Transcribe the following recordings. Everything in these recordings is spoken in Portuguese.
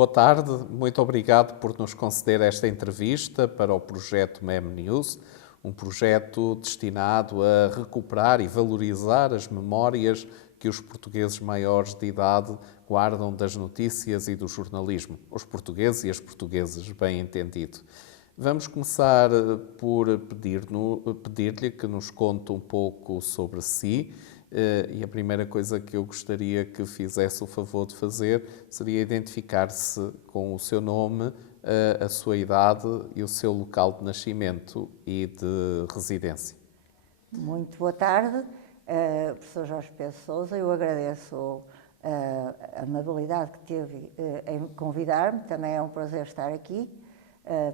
Boa tarde, muito obrigado por nos conceder esta entrevista para o projeto MEM News, um projeto destinado a recuperar e valorizar as memórias que os portugueses maiores de idade guardam das notícias e do jornalismo, os portugueses e as portuguesas, bem entendido. Vamos começar por pedir-lhe que nos conte um pouco sobre si. E a primeira coisa que eu gostaria que fizesse o favor de fazer seria identificar-se com o seu nome, a sua idade e o seu local de nascimento e de residência. Muito boa tarde, professor Jorge Pedro Sousa. Eu agradeço a amabilidade que teve em convidar-me. Também é um prazer estar aqui,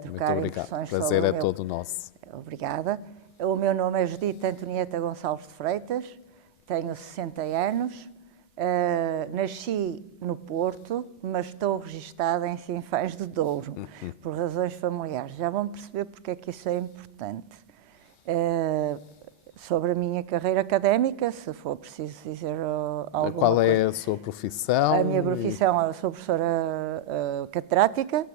trocar impressões sobre o prazer é todo nosso. Obrigada. O meu nome é Judita Antonieta Gonçalves de Freitas, tenho 60 anos, nasci no Porto, mas estou registada em Sinfãs de Douro, por razões familiares. Já vão perceber porque é que isso é importante. Sobre a minha carreira académica, se for preciso dizer alguma coisa. Qual é a sua profissão? A minha profissão, eu sou professora catedrática,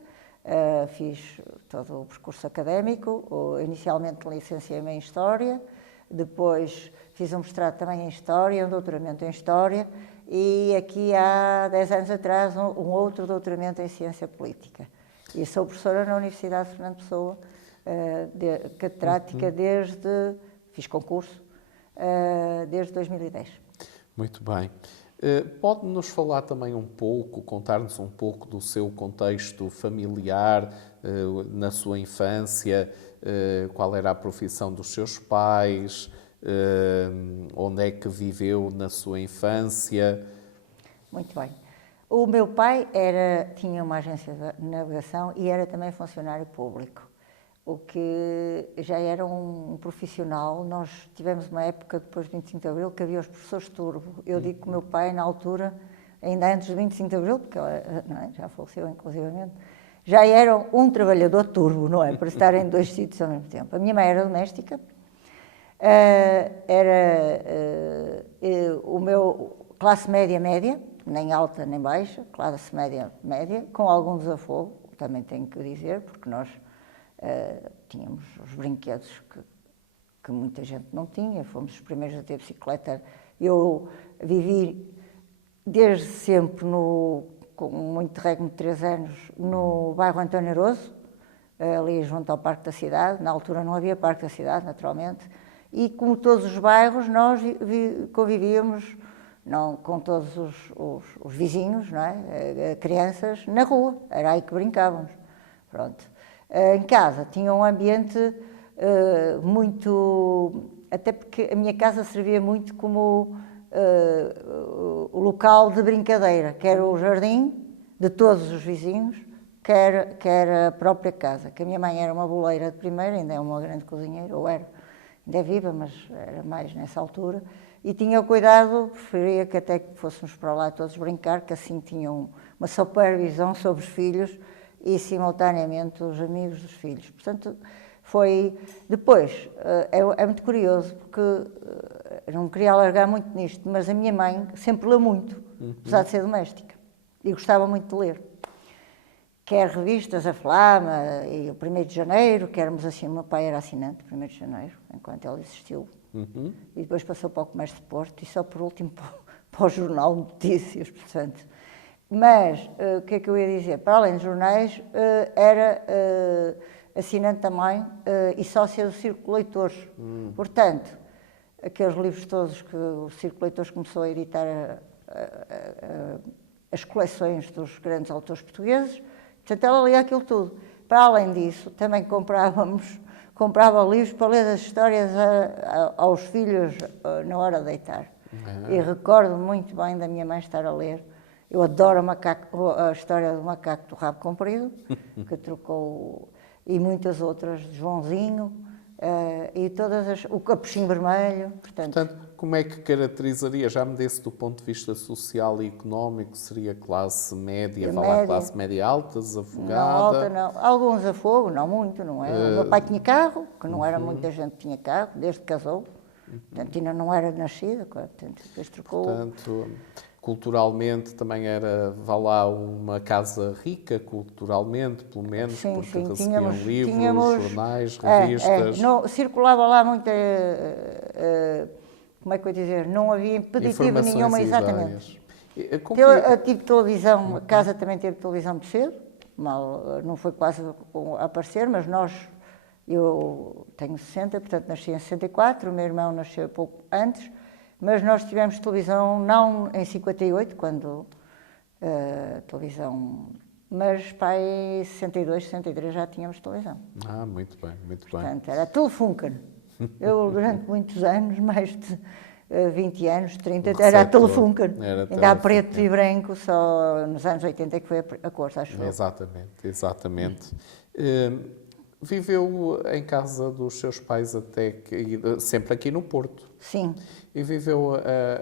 fiz todo o percurso académico, inicialmente licenciei-me em História, depois fiz um mestrado também em História, um doutoramento em História, e aqui há 10 anos atrás um outro doutoramento em Ciência Política. E sou professora na Universidade de Fernando Pessoa, catedrática fiz concurso, desde 2010. Muito bem. Pode-nos falar também um pouco, contar-nos um pouco do seu contexto familiar, na sua infância, qual era a profissão dos seus pais, onde é que viveu na sua infância? Muito bem. O meu pai tinha uma agência de navegação e era também funcionário público, o que já era um profissional. Nós tivemos uma época, depois de 25 de Abril, que havia os professores turbo. Eu digo que o meu pai, na altura, ainda antes de 25 de Abril, porque ele já faleceu inclusivamente, já era um trabalhador turbo, não é? Para estar em dois sítios ao mesmo tempo. A minha mãe era doméstica, o meu classe média, nem alta nem baixa, classe média, com algum desafogo, também tenho que dizer, porque nós tínhamos os brinquedos que muita gente não tinha, fomos os primeiros a ter bicicleta. Eu vivi desde sempre, com muito regno de 3 anos, no bairro António Aroso, ali junto ao Parque da Cidade. Na altura não havia Parque da Cidade, naturalmente, e como todos os bairros nós convivíamos, não com todos os vizinhos, não é? Crianças na rua, era aí que brincávamos. Pronto. Em casa tinha um ambiente muito... Até porque a minha casa servia muito como o local de brincadeira, quer o jardim de todos os vizinhos, quer a própria casa, que a minha mãe era uma boleira de primeira, ainda é uma grande cozinheira, ou era, ainda é viva, mas era mais nessa altura, e tinha o cuidado, preferia que até que fôssemos para lá todos brincar, que assim tinham uma supervisão sobre os filhos e simultaneamente os amigos dos filhos. Portanto, foi... Depois, é muito curioso, porque não queria alargar muito nisto, mas a minha mãe sempre leu muito, apesar de ser doméstica, e gostava muito de ler. Quer revistas, a Flama e o 1º de Janeiro, que éramos assim, o meu pai era assinante, 1º de Janeiro, enquanto ele existiu, e depois passou para o Comércio de Porto, e só por último para o Jornal de Notícias, portanto. Mas, o que é que eu ia dizer? Para além dos jornais, era assinante também e sócia do Círculo de Leitores. Portanto, aqueles livros todos que o Círculo de Leitores começou a editar, as coleções dos grandes autores portugueses, portanto, ela lia aquilo tudo. Para além disso, também comprava livros para ler as histórias aos filhos na hora de deitar. E recordo muito bem da minha mãe estar a ler. Eu adoro a história do macaco do rabo comprido, que trocou, e muitas outras, de Joãozinho, e todas o Capuchinho Vermelho. Portanto, como é que caracterizaria, já me disse do ponto de vista social e económico, seria classe média, classe média alta, desafogada? Não alta, não. Algum desafogo, não muito, não é? O meu pai tinha carro, que não era muita gente que tinha carro, desde que casou. Portanto, ainda não era nascida, portanto, depois trocou. Portanto, culturalmente também era, vá lá, uma casa rica culturalmente, pelo menos, Sim, porque sim, recebiam livros, tínhamos, jornais, revistas, não, circulava lá muita, como é que eu ia dizer, não havia impeditivo informações nenhuma, exatamente. ideias. E, com Eu tive televisão, a casa também teve televisão muito cedo, mal, não foi quase a aparecer, mas eu tenho 60, portanto nasci em 64, o meu irmão nasceu pouco antes, mas nós tivemos televisão não em 58, quando televisão, mas para aí 62, 63 já tínhamos televisão. Ah, muito bem, muito bem. Portanto, era Telefunken. Eu, durante muitos anos, mais de 20 anos, 30, era a Telefunken. Ainda há preto e branco, só nos anos 80 que foi a cor, acho eu. Exatamente, exatamente. Viveu em casa dos seus pais sempre aqui no Porto? Sim. E viveu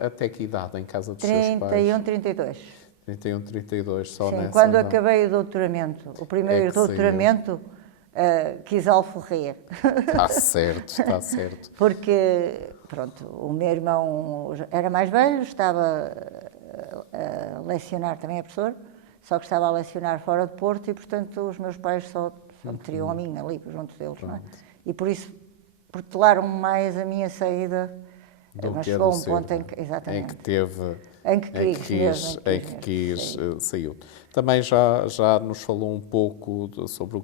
até que idade em casa dos seus pais? 31, 32. 31, 32, só Sim, nessa? quando acabei o doutoramento, o primeiro doutoramento, quis alforria. Está certo, está certo. Porque, pronto, o meu irmão era mais velho, estava a lecionar, também é professor, só que estava a lecionar fora de Porto e, portanto, os meus pais só me teriam a mim ali, junto deles, não é? E por isso, protelaram mais a minha saída, mas chegou um ponto em que, exatamente, em que teve... Em que quis, saiu. Também já nos falou um pouco sobre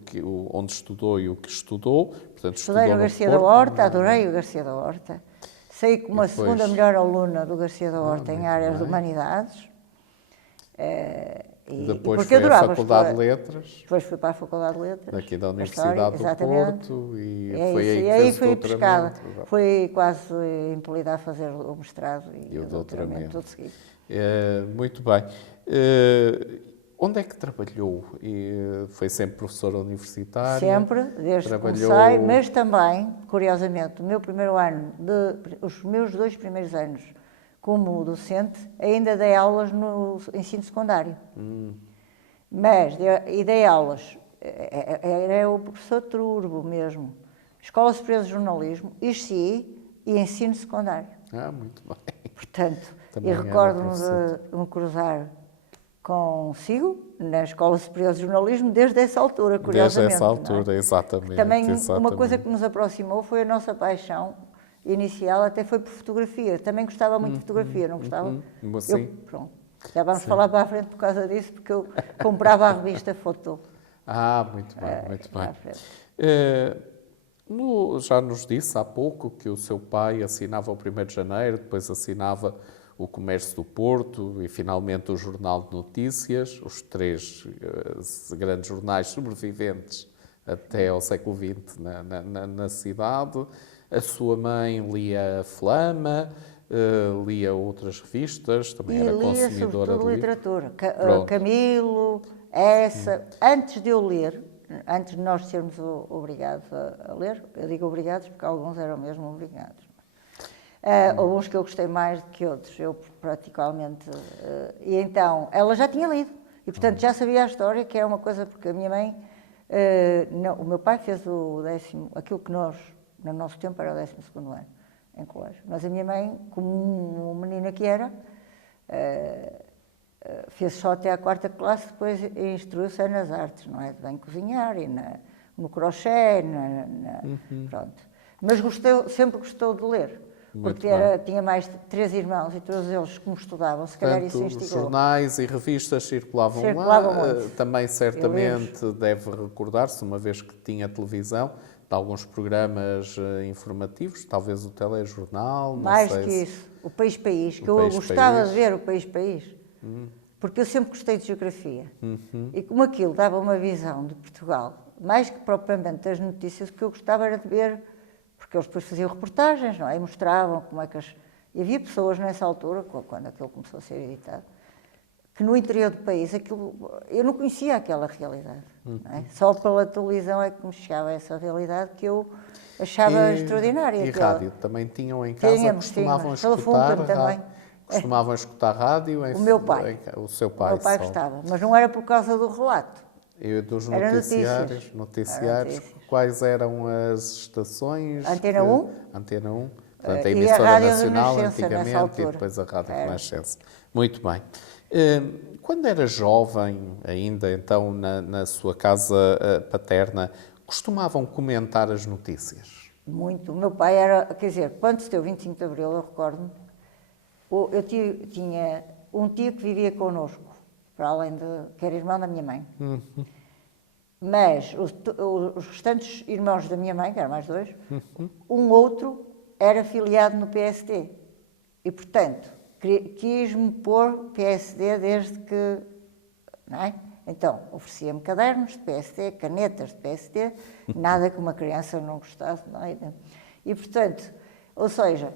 onde estudou e o que estudou. Portanto, estudei no Garcia da Horta, adorei o Garcia da Horta. Saí como a segunda melhor aluna do Garcia da Horta em áreas de humanidades. Depois foi à Faculdade de Letras. Depois fui para a Faculdade de Letras. Aqui da Universidade do Porto. E foi aí que aí fez o fui pescada. doutoramento. Fui quase impelida a fazer o mestrado e o doutoramento tudo seguido. Muito bem. Onde é que trabalhou? Foi sempre professora universitária? Sempre, desde que comecei, mas também, curiosamente, os meus 2 primeiros anos como docente, ainda dei aulas no ensino secundário. Mas, dei aulas, era o professor Turbo mesmo, Escola Superior de Jornalismo, ISCI e ensino secundário. Muito bem. Portanto, e recordo-me de me cruzar consigo na Escola Superior de Jornalismo desde essa altura, curiosamente. Desde essa altura, exatamente. Também uma coisa que nos aproximou foi a nossa paixão inicial, até foi por fotografia. Também gostava muito de fotografia, não gostava? Sim. Pronto. Já vamos falar para a frente por causa disso, porque eu comprava a revista Foto. Muito bem, muito bem. Já nos disse há pouco que o seu pai assinava o 1º de Janeiro, depois assinava o Comércio do Porto e, finalmente, o Jornal de Notícias, os 3 grandes jornais sobreviventes até ao século XX na cidade. A sua mãe lia Flama, lia outras revistas, também era consumidora de literatura. Camilo, antes de eu ler, antes de nós sermos obrigados a ler, eu digo obrigados porque alguns eram mesmo obrigados. Houve uns que eu gostei mais do que outros, eu praticamente. E então, ela já tinha lido, e portanto já sabia a história, que é uma coisa, porque a minha mãe, o meu pai fez aquilo que nós, no nosso tempo, era o 12º ano, em colégio. Mas a minha mãe, como uma menina que era, fez só até à 4ª classe, depois instruiu-se nas artes, não é? De bem cozinhar e no crochê, pronto. Mas sempre gostou de ler. Porque tinha mais de 3 irmãos e todos eles, como estudavam, se calhar isso instigou. Os jornais e revistas circulavam lá. Também, certamente, deve recordar-se, uma vez que tinha televisão, de alguns programas informativos, talvez o telejornal. Mais que isso, o País, que eu gostava de ver o País. Porque eu sempre gostei de geografia. E como aquilo dava uma visão de Portugal, mais que propriamente das notícias, o que eu gostava era de ver. Porque eles depois faziam reportagens, não é? E mostravam como é que E havia pessoas nessa altura, quando aquilo começou a ser editado, que no interior do país, eu não conhecia aquela realidade. Não é? Só pela televisão é que me chegava essa realidade que eu achava extraordinária. E rádio? Também tinham em casa? Costumavam escutar também. Costumavam escutar rádio? O meu pai. O seu pai. O meu pai gostava, mas não era por causa do relato. E dos noticiários. Quais eram as estações? Antena 1. Antena 1. Portanto, a E a emissora Rádio nacional Renascença, nessa antigamente e altura. depois a Rádio Era. Renascença. Muito bem. Quando era jovem, ainda então na sua casa paterna, costumavam comentar as notícias? Muito. O meu pai era, quer dizer, quando se deu 25 de Abril, eu recordo-me, eu tinha um tio que vivia connosco, para além de, que era irmão da minha mãe. Mas os restantes irmãos da minha mãe, que eram mais dois, um outro era filiado no PSD. E, portanto, quis-me pôr PSD desde que... Não é? Então, oferecia-me cadernos de PSD, canetas de PSD, nada que uma criança não gostasse. Não é? E, portanto, ou seja,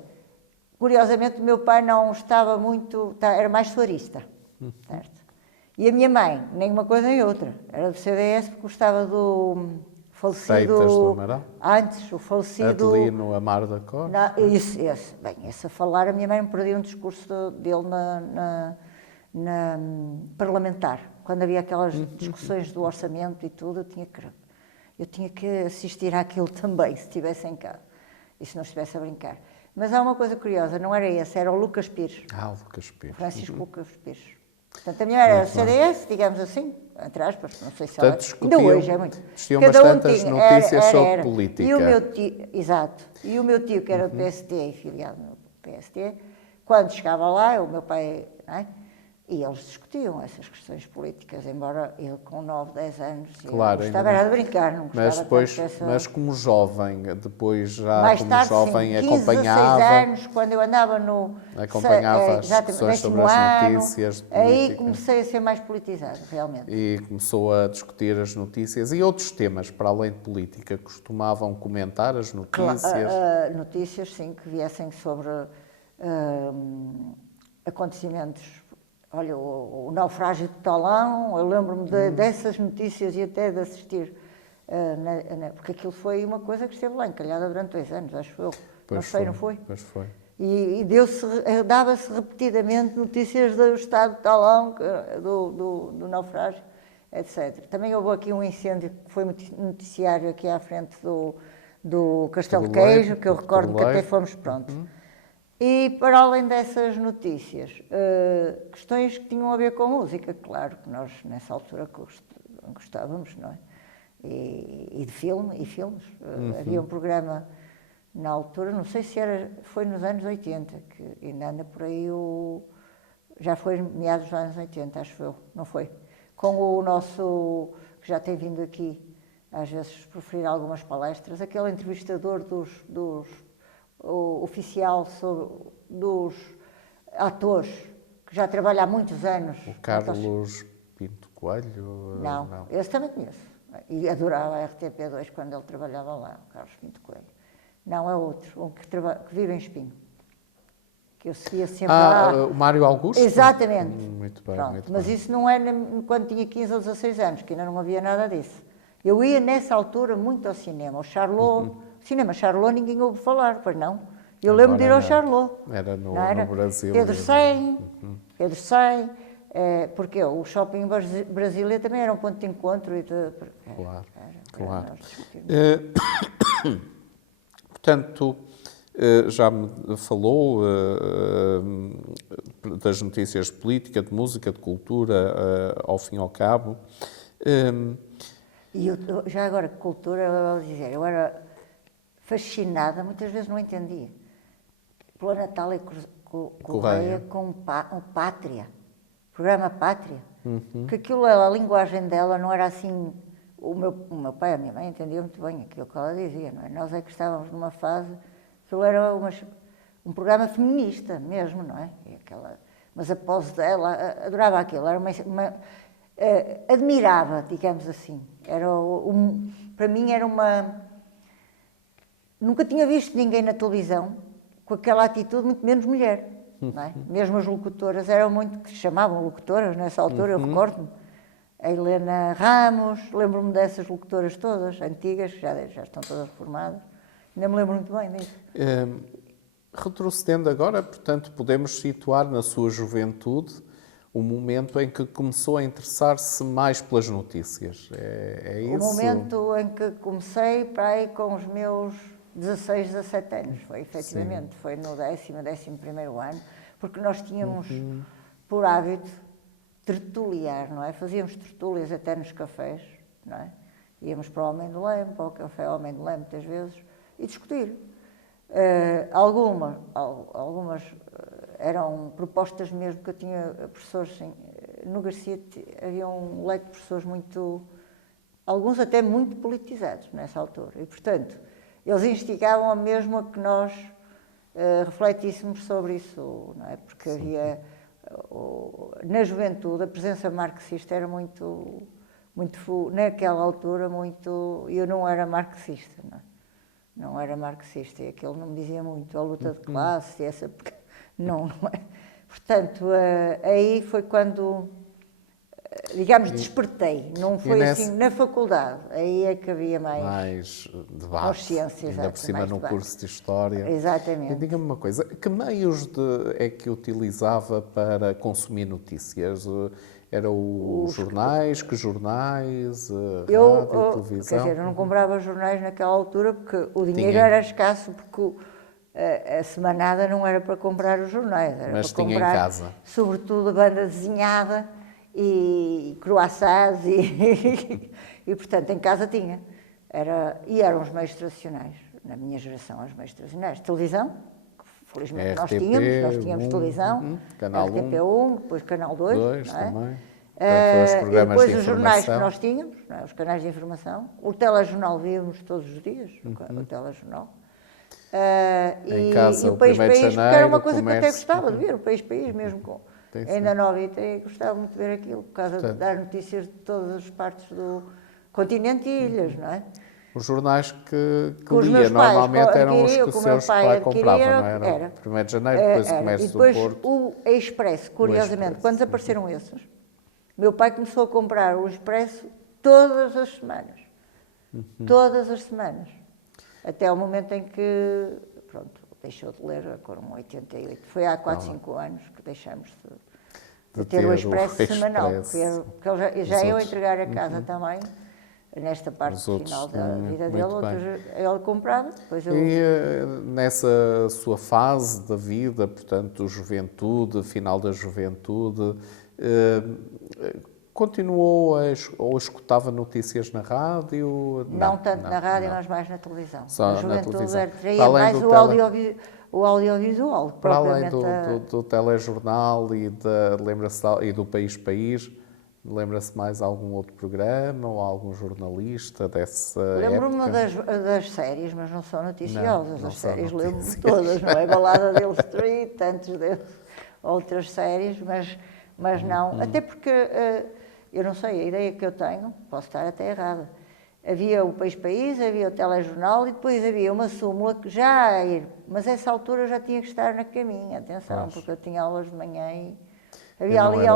curiosamente, o meu pai não estava muito... Era mais soarista, certo? E a minha mãe, nem uma coisa nem outra. Era do CDS porque gostava do falecido... Teitas do Amaral? Antes, o falecido... Adelino Amar da Costa? Esse. Bem, esse a falar, a minha mãe me perdia um discurso dele na parlamentar. Quando havia aquelas discussões do orçamento e tudo, eu tinha que assistir àquilo também, se estivesse em casa. E se não estivesse a brincar. Mas há uma coisa curiosa, não era esse, era o Lucas Pires. O Lucas Pires. Francisco Lucas Pires. Portanto, a minha era CDS, digamos assim, entre aspas, não sei se ela... Ainda hoje é muito. Discutiam bastantes notícias sobre política. E o meu tio, exato, e o meu tio, que era do PSD e filiado no PSD, quando chegava lá, o meu pai, não é? E eles discutiam essas questões políticas, embora ele com 9, 10 anos, claro, gostava era de brincar, não gostava mas depois, dessa... Mas como jovem, depois já mais como tarde, jovem sim, 15, acompanhava... 16 anos, quando eu andava no... Acompanhava as discussões sobre as notícias de política. Aí comecei a ser mais politizado, realmente. E começou a discutir as notícias e outros temas, para além de política, costumavam comentar as notícias? Notícias, sim, que viessem sobre acontecimentos. Olha, o naufrágio de Talão, eu lembro-me dessas notícias e até de assistir, porque aquilo foi uma coisa que esteve lá encalhada durante 2 anos, acho eu. Pois não sei, foi, não foi? Pois foi. E dava-se repetidamente notícias do estado de Talão, do naufrágio, etc. Também houve aqui um incêndio que foi noticiário aqui à frente do Castelo de Queijo, que eu recordo que até fomos prontos. E, para além dessas notícias, questões que tinham a ver com música, claro, que nós, nessa altura, gostávamos, não é? E de filmes. Havia um programa, na altura, não sei se foi nos anos 80, que ainda anda por aí já foi meados dos anos 80, acho eu, não foi? Com o nosso, que já tem vindo aqui, às vezes, proferir algumas palestras, aquele entrevistador o oficial dos atores, que já trabalha há muitos anos. O Carlos Pinto Coelho? Não, esse também conheço. E adorava a RTP2 quando ele trabalhava lá, o Carlos Pinto Coelho. Não, é outro, um que vive em Espinho. Que eu seguia sempre o Mário Augusto? Exatamente. Muito bem, Pronto, muito mas bem. isso não é quando tinha 15 ou 16 anos, que ainda não havia nada disso. Eu ia, nessa altura, muito ao cinema. O Charlot, cinema Charlot ninguém ouve falar, pois não? Eu lembro de ir ao Charlot. Era no Brasil. Pedro Sei, porque o shopping Brasília também era um ponto de encontro. Claro. Portanto, já me falou das notícias de política, de música, de cultura, ao fim e ao cabo. E já agora, cultura, eu vou dizer, eu era fascinada, muitas vezes não entendia, pela Natália Correia com o Pátria, programa Pátria, que aquilo, a linguagem dela não era assim, o meu pai e a minha mãe entendiam muito bem aquilo que ela dizia, não é? Nós é que estávamos numa fase, aquilo era um programa feminista mesmo, não é? Mas a pose dela, adorava aquilo, era admirava, digamos assim. Para mim era nunca tinha visto ninguém na televisão com aquela atitude, muito menos mulher. Não é? Mesmo as locutoras eram muito, que se chamavam locutoras nessa altura, eu recordo-me. A Helena Ramos, lembro-me dessas locutoras todas, antigas, que já estão todas reformadas. Ainda me lembro muito bem disso. Retrocedendo agora, portanto, podemos situar na sua juventude o momento em que começou a interessar-se mais pelas notícias. É isso? O momento em que comecei, para aí com os meus 16, 17 anos, foi efetivamente, foi no 11º ano, porque nós tínhamos por hábito tertuliar, não é? Fazíamos tertúlias até nos cafés, não é? Íamos para o Homem do Leme, para o café Homem do Leme, muitas vezes, e discutir. Algumas eram propostas mesmo, que eu tinha professores, assim, no Garcia havia um leque de professores muito, alguns até muito politizados nessa altura, e portanto, eles instigavam mesmo a que nós refletíssemos sobre isso, não é? Porque havia, na juventude, a presença marxista era muito, naquela altura, muito, eu não era marxista, não é? Não era marxista, e aquilo não me dizia muito, a luta de classe, essa, porque não é. Portanto, aí foi quando, digamos, despertei, não foi assim na faculdade, aí é que havia mais debate, consciência, ainda por cima num curso de História. Exatamente. E diga-me uma coisa, que meios é que utilizava para consumir notícias? Eram os jornais? Que jornais? Rádio, televisão? Quer dizer, eu não comprava jornais naquela altura porque o dinheiro era escasso, porque a semanada não era para comprar os jornais, era Mas para tinha comprar, em casa. sobretudo, banda desenhada e croissants e portanto, em casa tinha. E eram os meios tradicionais, na minha geração, os meios tradicionais. Televisão, felizmente nós tínhamos televisão, Canal RTP1, depois Canal 2, não é? Também. E depois os jornais que nós tínhamos, não é? Os canais de informação, o telejornal víamos todos os dias, o telejornal. Em casa, e o País 1º de País, porque era janeiro, uma coisa comércio. que eu até gostava de ver, o País País mesmo, ainda nova e gostava muito de ver aquilo, por causa de dar notícias de todas as partes do continente e ilhas, não é? Os jornais que os lia meus pais normalmente eram os que adquiriam, o seu pai comprava, não era? 1º de janeiro, depois o comércio e depois do Porto. o Expresso, curiosamente, quando apareceram esses, meu pai começou a comprar o Expresso todas as semanas. Todas as semanas. Até ao momento em que, pronto, deixou de ler, com 88. Foi há 4, 5 anos que deixamos de ter o Expresso semanal. Porque ele já ia entregar a casa também, nesta parte final da vida dele, ele comprava, depois eu... E nessa sua fase da vida, portanto, juventude, final da juventude, continuou ou escutava notícias na rádio? Não tanto na rádio, mas mais na televisão. Só na juventude televisão. mais o audiovisual. Para além do telejornal e do País País, lembra-se mais algum outro programa ou algum jornalista dessa época? Lembro-me das séries, mas não são noticiosas. As séries lembro-me todas, não é? Balada de Hill Street, tantos outras séries, mas não. Até porque, eu não sei, a ideia que eu tenho, posso estar até errada, havia o País País, havia o telejornal e depois havia uma súmula que mas a essa altura eu já tinha que estar na caminha, atenção, porque eu tinha aulas de manhã e havia ali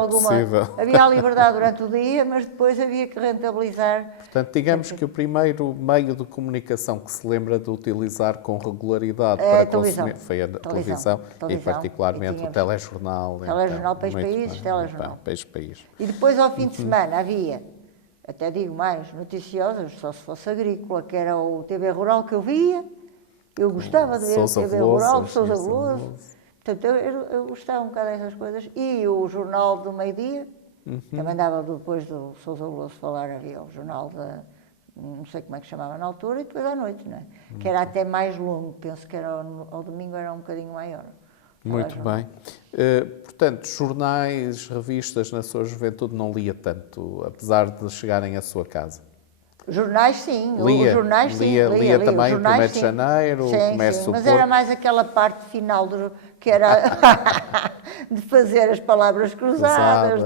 havia a liberdade durante o dia, mas depois havia que rentabilizar. Portanto, digamos que o primeiro meio de comunicação que se lembra de utilizar com regularidade para consumir foi a televisão e particularmente o telejornal. Telejornal, País País, telejornal. País País. E depois ao fim de semana havia, até digo mais, noticiosas, só se fosse agrícola, que era o TV Rural que eu via. Eu gostava de ver o TV Rural, Sousa Veloso. Portanto, eu gostava um bocado dessas coisas. E o Jornal do Meio-Dia, também dava depois do Sousa Veloso falar, havia o Jornal não sei como é que chamava na altura, e depois à noite, não é? Que era até mais longo, penso que ao domingo era um bocadinho maior. Muito bem. Portanto, jornais, revistas na sua juventude não lia tanto, apesar de chegarem à sua casa? Jornais, sim. Lia também, o 1º de janeiro, o comércio do Porto. Mas era mais aquela parte final, que era de fazer as palavras cruzadas,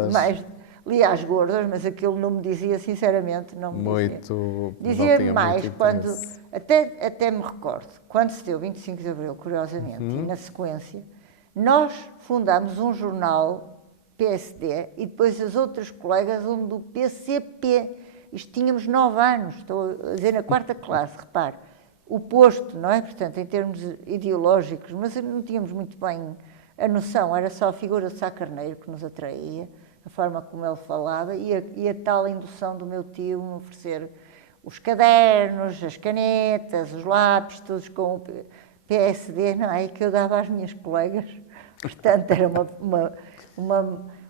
lia as gordas, mas aquilo não me dizia, sinceramente, não me dizia. Dizia-me mais, quando, até me recordo, quando se deu 25 de Abril, curiosamente, e na sequência, nós fundámos um jornal PSD e depois as outras colegas um do PCP. Isto tínhamos 9 anos, estou a dizer na 4ª classe, repare, o posto, não é? Portanto, em termos ideológicos, mas não tínhamos muito bem a noção, era só a figura de Sá Carneiro que nos atraía, a forma como ele falava e a tal indução do meu tio me oferecer os cadernos, as canetas, os lápis, todos com o PSD, não é? Que eu dava às minhas colegas. Portanto, era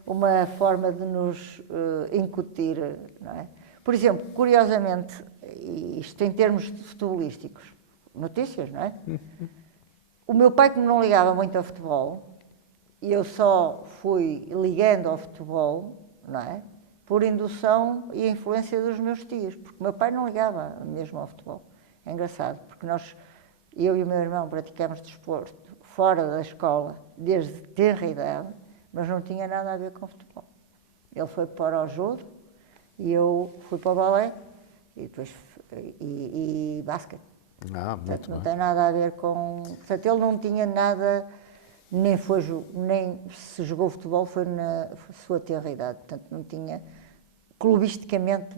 uma forma de nos incutir, não é? Por exemplo, curiosamente, isto em termos futebolísticos, notícias, não é? O meu pai, que não ligava muito ao futebol, e eu só fui ligando ao futebol, não é? Por indução e influência dos meus tios, porque o meu pai não ligava mesmo ao futebol. É engraçado, porque eu e o meu irmão praticamos desporto fora da escola, desde tenra idade, mas não tinha nada a ver com futebol. Ele foi para o judo e eu fui para o balé e depois e basquete. Portanto, não tem nada a ver com... Portanto, ele não tinha nada, nem se jogou futebol, foi na sua tenra idade. Portanto, não tinha, clubisticamente...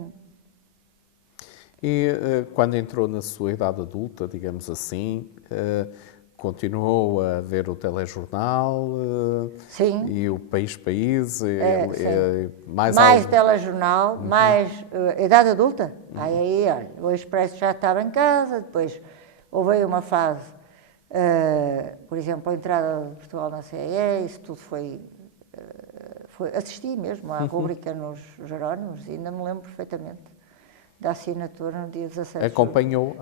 E quando entrou na sua idade adulta, digamos assim, continuou a ver o telejornal Sim. E o País, mais telejornal, mais idade adulta. Aí, olha, o Expresso já estava em casa, depois houve aí uma fase, por exemplo, a entrada de Portugal na CEE, isso tudo foi assisti mesmo à rúbrica nos Jerónimos, e ainda me lembro perfeitamente da assinatura no dia 17 de julho.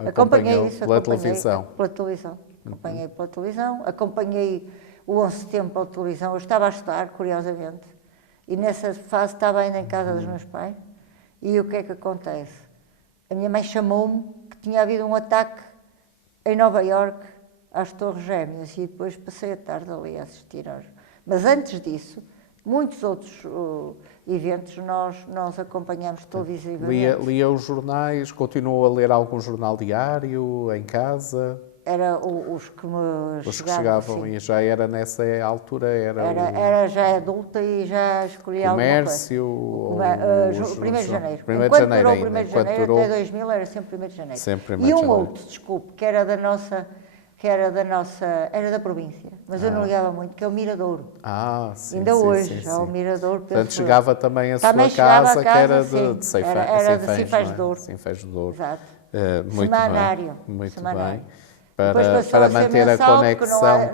Acompanhou pela televisão. Pela televisão. Acompanhei pela televisão, acompanhei o 11 de setembro pela televisão. Eu estava a estudar, curiosamente, e nessa fase estava ainda em casa dos meus pais. E o que é que acontece? A minha mãe chamou-me que tinha havido um ataque em Nova Iorque às Torres Gêmeas, e depois passei a tarde ali a assistir aos... Mas antes disso, muitos outros eventos nós acompanhamos televisivamente. Lia os jornais, continuou a ler algum jornal diário em casa? Era os que me os que chegavam, sim. E já era nessa altura? Era já adulta e já escolhia comércio, alguma coisa. 1º de janeiro. Enquanto durou o 1º de janeiro, até 2000, era sempre 1º de janeiro. Sempre 1º e de janeiro. Outro, desculpe, que era da província, mas eu não ligava muito, que é o Miradouro. Sim. Ainda hoje, há o Miradouro. Portanto, chegava também a sua casa, que era de Ceifães de Douro. Ceifães de Douro. Exato. Muito Semanário. Bem. Muito Semanário. bem. Para manter a conexão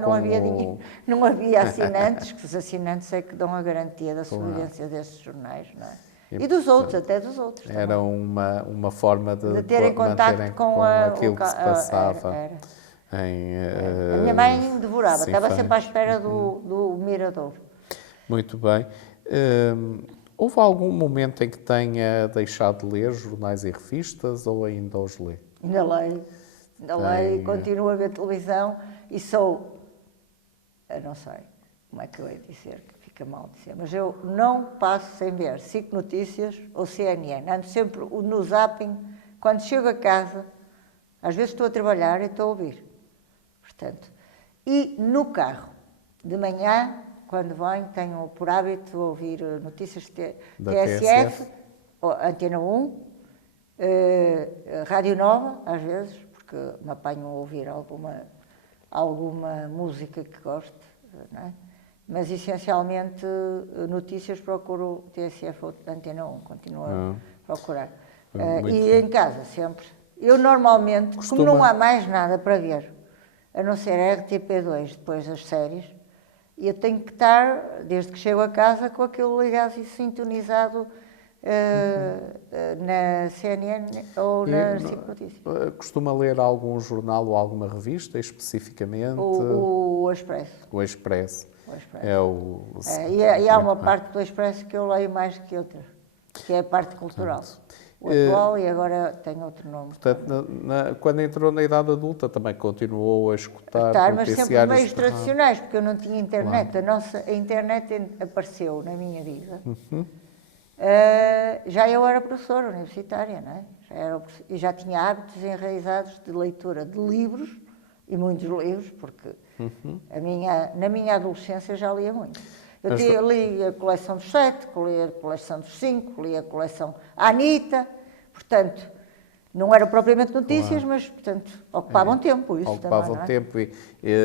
não havia assinantes, que os assinantes é que dão a garantia da sobrevivência desses jornais, não é? E dos outros, até dos outros. Era uma forma de terem contacto com aquilo que se passava. A minha mãe devorava, estava sempre à espera do Miradouro. Muito bem. Houve algum momento em que tenha deixado de ler jornais e revistas, ou ainda os lê? Ainda leio, continuo a ver televisão e eu não sei como é que eu ia dizer, que fica mal dizer, mas eu não passo sem ver SIC Notícias ou CNN, ando sempre no zapping, quando chego a casa, às vezes estou a trabalhar e estou a ouvir, portanto, e no carro, de manhã, quando venho, tenho por hábito ouvir notícias TSF, Antena 1, Rádio Nova, às vezes, porque me apanho a ouvir alguma música que gosto, não é? Mas essencialmente notícias procuro TSF ou Antena 1, continuo a procurar. E em casa sempre. Eu normalmente, como não há mais nada para ver, a não ser a RTP2, depois as séries, e eu tenho que estar, desde que chego a casa, com aquilo ligado e sintonizado na CNN ou na SIC Notícias. Costuma ler algum jornal ou alguma revista, especificamente? O Expresso. O Expresso. E há uma parte do Expresso que eu leio mais que outra, que é a parte cultural. O atual, e agora tem outro nome. Portanto, quando entrou na idade adulta, também continuou a escutar mas sempre os meios tradicionais, porque eu não tinha internet. Claro. A internet apareceu na minha vida. Já eu era professora universitária, não é? E já tinha hábitos enraizados de leitura de livros, e muitos livros, porque na minha adolescência já lia muito. Eu li a coleção dos 7, li a coleção dos 5, li a coleção Anitta, portanto, não eram propriamente notícias, claro. Mas, portanto, ocupavam tempo. Isso ocupavam também, tempo e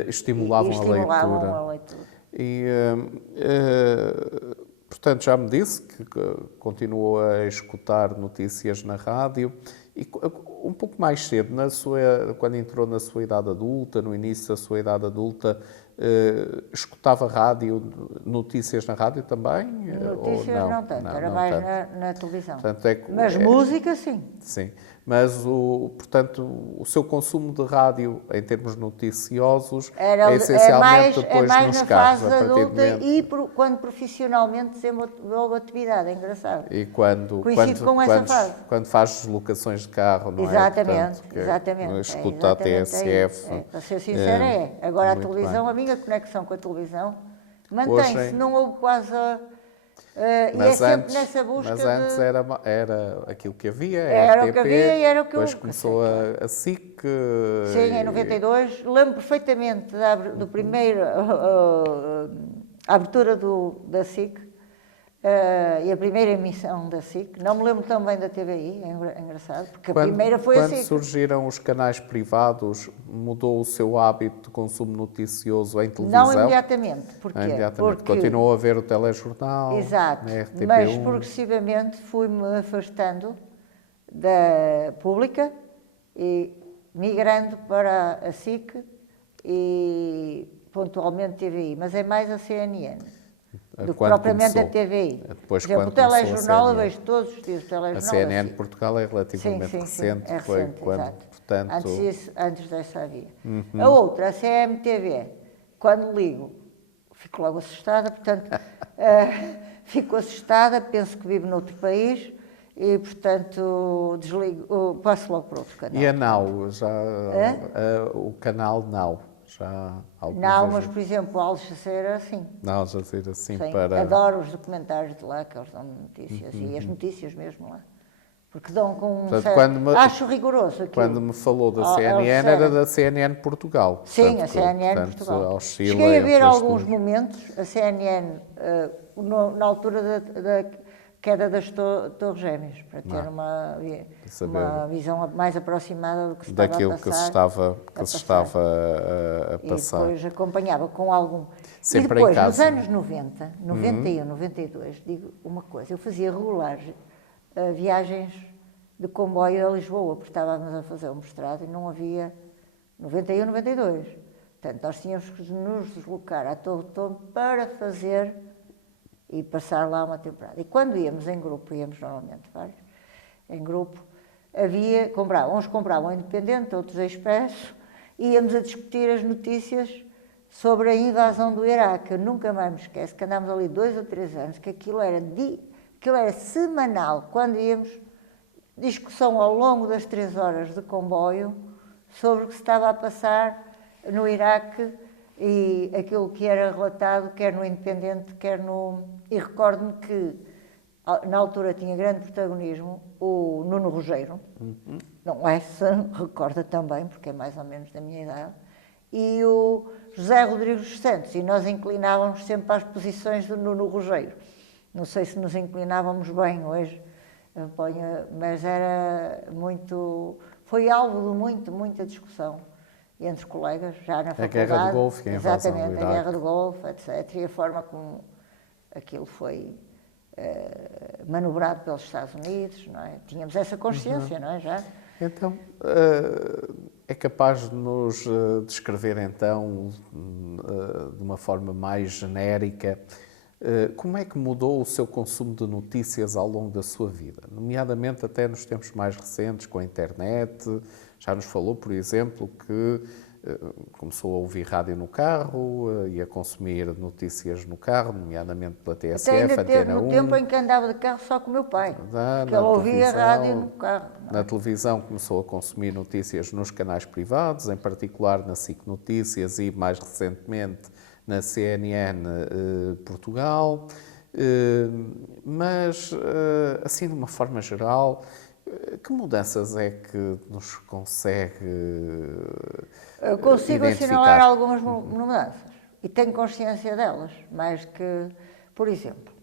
estimulavam a leitura. Portanto, já me disse que continuou a escutar notícias na rádio E um pouco mais cedo, quando entrou na sua idade adulta, no início da sua idade adulta, escutava rádio, notícias na rádio também? Notícias ou não tanto, era não mais tanto. na televisão. Portanto, Mas música, sim. Sim, mas portanto, o seu consumo de rádio, em termos noticiosos, é essencialmente depois mais nos na carros, fase a partir do adulta momento... e quando profissionalmente desenvolvo atividade, é engraçado. E Coincido com essa fase. quando faz deslocações de carro, não exatamente, é? Portanto, exatamente. Escuta a TSF. Para ser sincera, Agora a muito televisão, bem. a minha conexão com a televisão mantém-se, não houve quase... e é Mas sempre antes, nessa busca mas antes era aquilo que havia, Era RTP, o que havia e era o que eu... depois começou a SIC... Sim, em 92. Lembro perfeitamente do primeiro... a abertura da SIC e a primeira emissão da SIC. Não me lembro tão bem da TVI, é engraçado, porque a primeira foi a SIC. Quando surgiram os canais privados, mudou o seu hábito de consumo noticioso em televisão? Não imediatamente. Porquê? Imediatamente. Continuou a ver o telejornal, exato, na RTP1. mas progressivamente fui-me afastando da pública e migrando para a SIC e pontualmente TVI, mas é mais a CNN do que propriamente começou? a TVI. Depois, por exemplo, o telejornal eu vejo todos os dias o telejornal. A CNN de Portugal é relativamente recente. É recente, exato. Portanto... Antes dessa havia. A outra, a CMTV, quando ligo, fico logo assustada, portanto, fico assustada, penso que vivo noutro país e, portanto, desligo, passo logo para outro canal. E a Now, o canal Now? Não, mas por exemplo, a Al Jazeera, sim. Na Al Jazeera, sim. Adoro os documentários de lá, que eles dão notícias, e as notícias mesmo lá. Porque dão com acho rigoroso aquilo. Quando me falou da CNN, era da CNN Portugal. Sim, portanto, a CNN Portugal. Oscila. Cheguei a ver alguns momentos, a CNN, na altura da queda das Torres Gêmeas, para ter uma visão mais aproximada do que se estava daquilo a passar. Que se estava a passar. E depois acompanhava com algum... Sempre e depois, em casa. nos anos 90, 91, 92, digo uma coisa, eu fazia regulares viagens de comboio a Lisboa, porque estávamos a fazer um mestrado e não havia 91, 92. Portanto, nós tínhamos que nos deslocar à Torre de Tombo para fazer e passar lá uma temporada. E quando íamos em grupo, íamos normalmente vários, em grupo, uns compravam independente, outros expresso, íamos a discutir as notícias sobre a invasão do Iraque. Eu nunca mais me esqueço que andámos ali 2 ou 3 anos, que aquilo era semanal, quando íamos, discussão ao longo das 3 horas de comboio sobre o que se estava a passar no Iraque e aquilo que era relatado, quer no Independente, quer no... E recordo-me que, na altura, tinha grande protagonismo o Nuno Rogério, não é, se recorda também, porque é mais ou menos da minha idade, e o José Rodrigues dos Santos, e nós inclinávamos sempre para as posições do Nuno Rogério. Não sei se nos inclinávamos bem hoje, mas era muito... Foi alvo de muita discussão entre colegas, já na faculdade. A Guerra do Golfo, exatamente, a Guerra do Golfo, etc. E a forma como aquilo foi manobrado pelos Estados Unidos, não é? Tínhamos essa consciência, não é, já? Então, é capaz de nos descrever, então, de uma forma mais genérica, como é que mudou o seu consumo de notícias ao longo da sua vida? Nomeadamente até nos tempos mais recentes, com a internet. Já nos falou, por exemplo, que começou a ouvir rádio no carro e a consumir notícias no carro, nomeadamente pela TSF, Antena 1. No tempo em que andava de carro só com o meu pai, que ele ouvia rádio no carro. Na televisão começou a consumir notícias nos canais privados, em particular na SIC Notícias e, mais recentemente, na CNN Portugal, mas, assim, de uma forma geral, que mudanças é que nos consegue Eu consigo assinalar algumas mudanças e tenho consciência delas, mais que, por exemplo,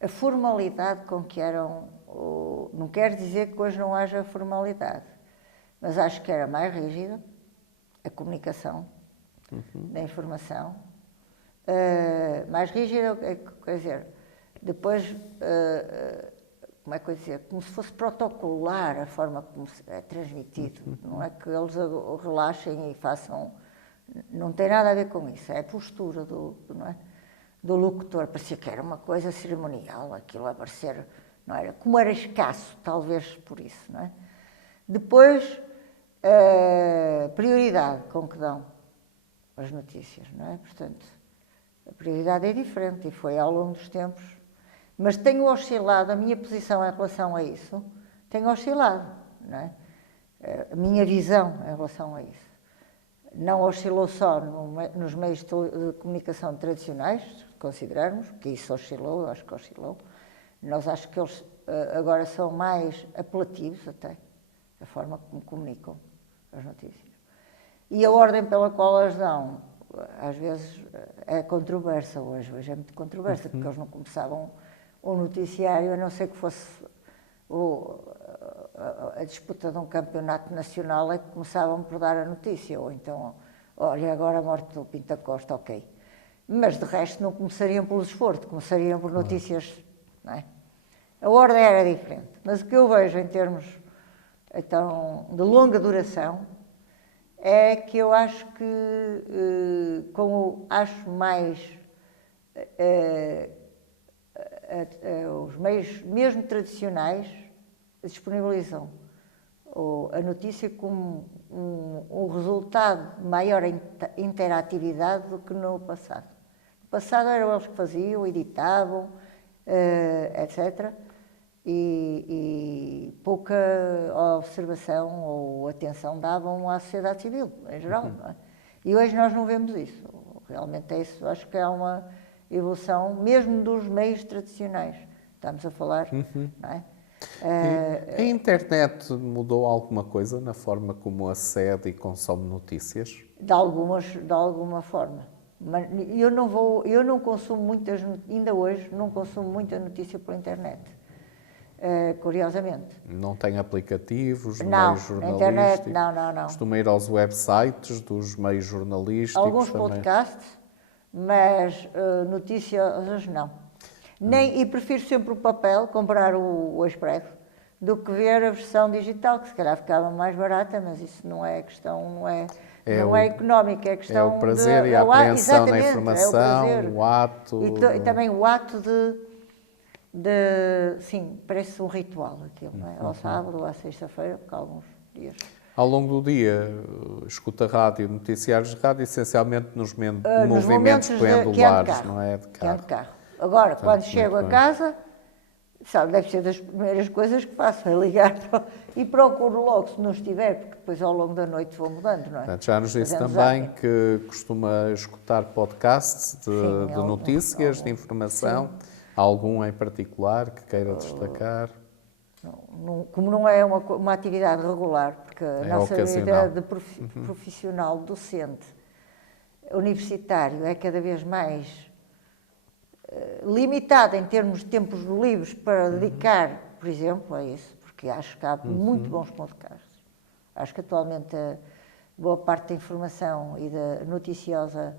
a formalidade com que eram... Não quer dizer que hoje não haja formalidade, mas acho que era mais rígida a comunicação da informação. Mais rígida, quer dizer, depois como é que eu ia dizer, como se fosse protocolar a forma como é transmitido. Não é que eles relaxem e façam... Não tem nada a ver com isso, é a postura não é? Do locutor. Parecia que era uma coisa cerimonial, aquilo a parecer, não era? Como era escasso, talvez por isso, não é? Depois, a prioridade com que dão as notícias, não é? Portanto, a prioridade é diferente e foi ao longo dos tempos. Mas tenho oscilado, a minha posição em relação a isso, tenho oscilado, não é? A minha visão em relação a isso. Não oscilou só nos meios de comunicação tradicionais, se considerarmos, que isso oscilou, eu acho que oscilou. Nós acho que eles agora são mais apelativos até, a forma como comunicam as notícias. E a ordem pela qual as dão, às vezes é controversa hoje é muito controversa, porque eles não começavam o noticiário, a não ser que fosse a disputa de um campeonato nacional, é que começavam por dar a notícia, ou então, olha, agora a morte do Pinto Costa, ok. Mas de resto não começariam pelo esforço, começariam por notícias, não é? A ordem era diferente, mas o que eu vejo em termos, então, de longa duração, é que eu acho que, como acho mais os meios, mesmo tradicionais, disponibilizam a notícia como um resultado de maior interatividade do que no passado. No passado eram eles que faziam, editavam, etc. E pouca observação ou atenção davam à sociedade civil, em geral. Não é? E hoje nós não vemos isso. Realmente é isso. Acho que é uma evolução mesmo dos meios tradicionais. Estamos a falar, não é? A internet mudou alguma coisa na forma como acede e consome notícias? De alguma forma. Mas eu não consumo muitas, ainda hoje, não consumo muita notícia pela internet. Curiosamente. Não tem aplicativos, Não, meios na jornalísticos? internet, não. Costuma ir aos websites dos meios jornalísticos Alguns também? podcasts, mas notícias não. E prefiro sempre o papel, comprar o Expresso, do que ver a versão digital, que se calhar ficava mais barata, mas isso não é questão, não é económica, é questão é o prazer e a apreensão da informação, o ato... E também o ato sim, parece um ritual aquilo, não é? Ao sábado ou à sexta-feira, porque há alguns dias... Ao longo do dia, escuta rádio, noticiários de rádio, essencialmente nos movimentos pendulares, não é? De carro. carro. Agora, quando chego a casa, sabe, deve ser das primeiras coisas que faço, é ligar e procuro logo, se não estiver, porque depois ao longo da noite vou mudando, não é? Portanto, já nos disse também que costuma escutar podcasts de notícias, de informação. Sim. Algum em particular que queira destacar? Como não é uma atividade regular, porque a nossa vida de profissional, docente, universitário, é cada vez mais limitada em termos de tempos livres para dedicar, por exemplo, a isso, porque acho que há muito bons podcasts. Acho que atualmente boa parte da informação e da noticiosa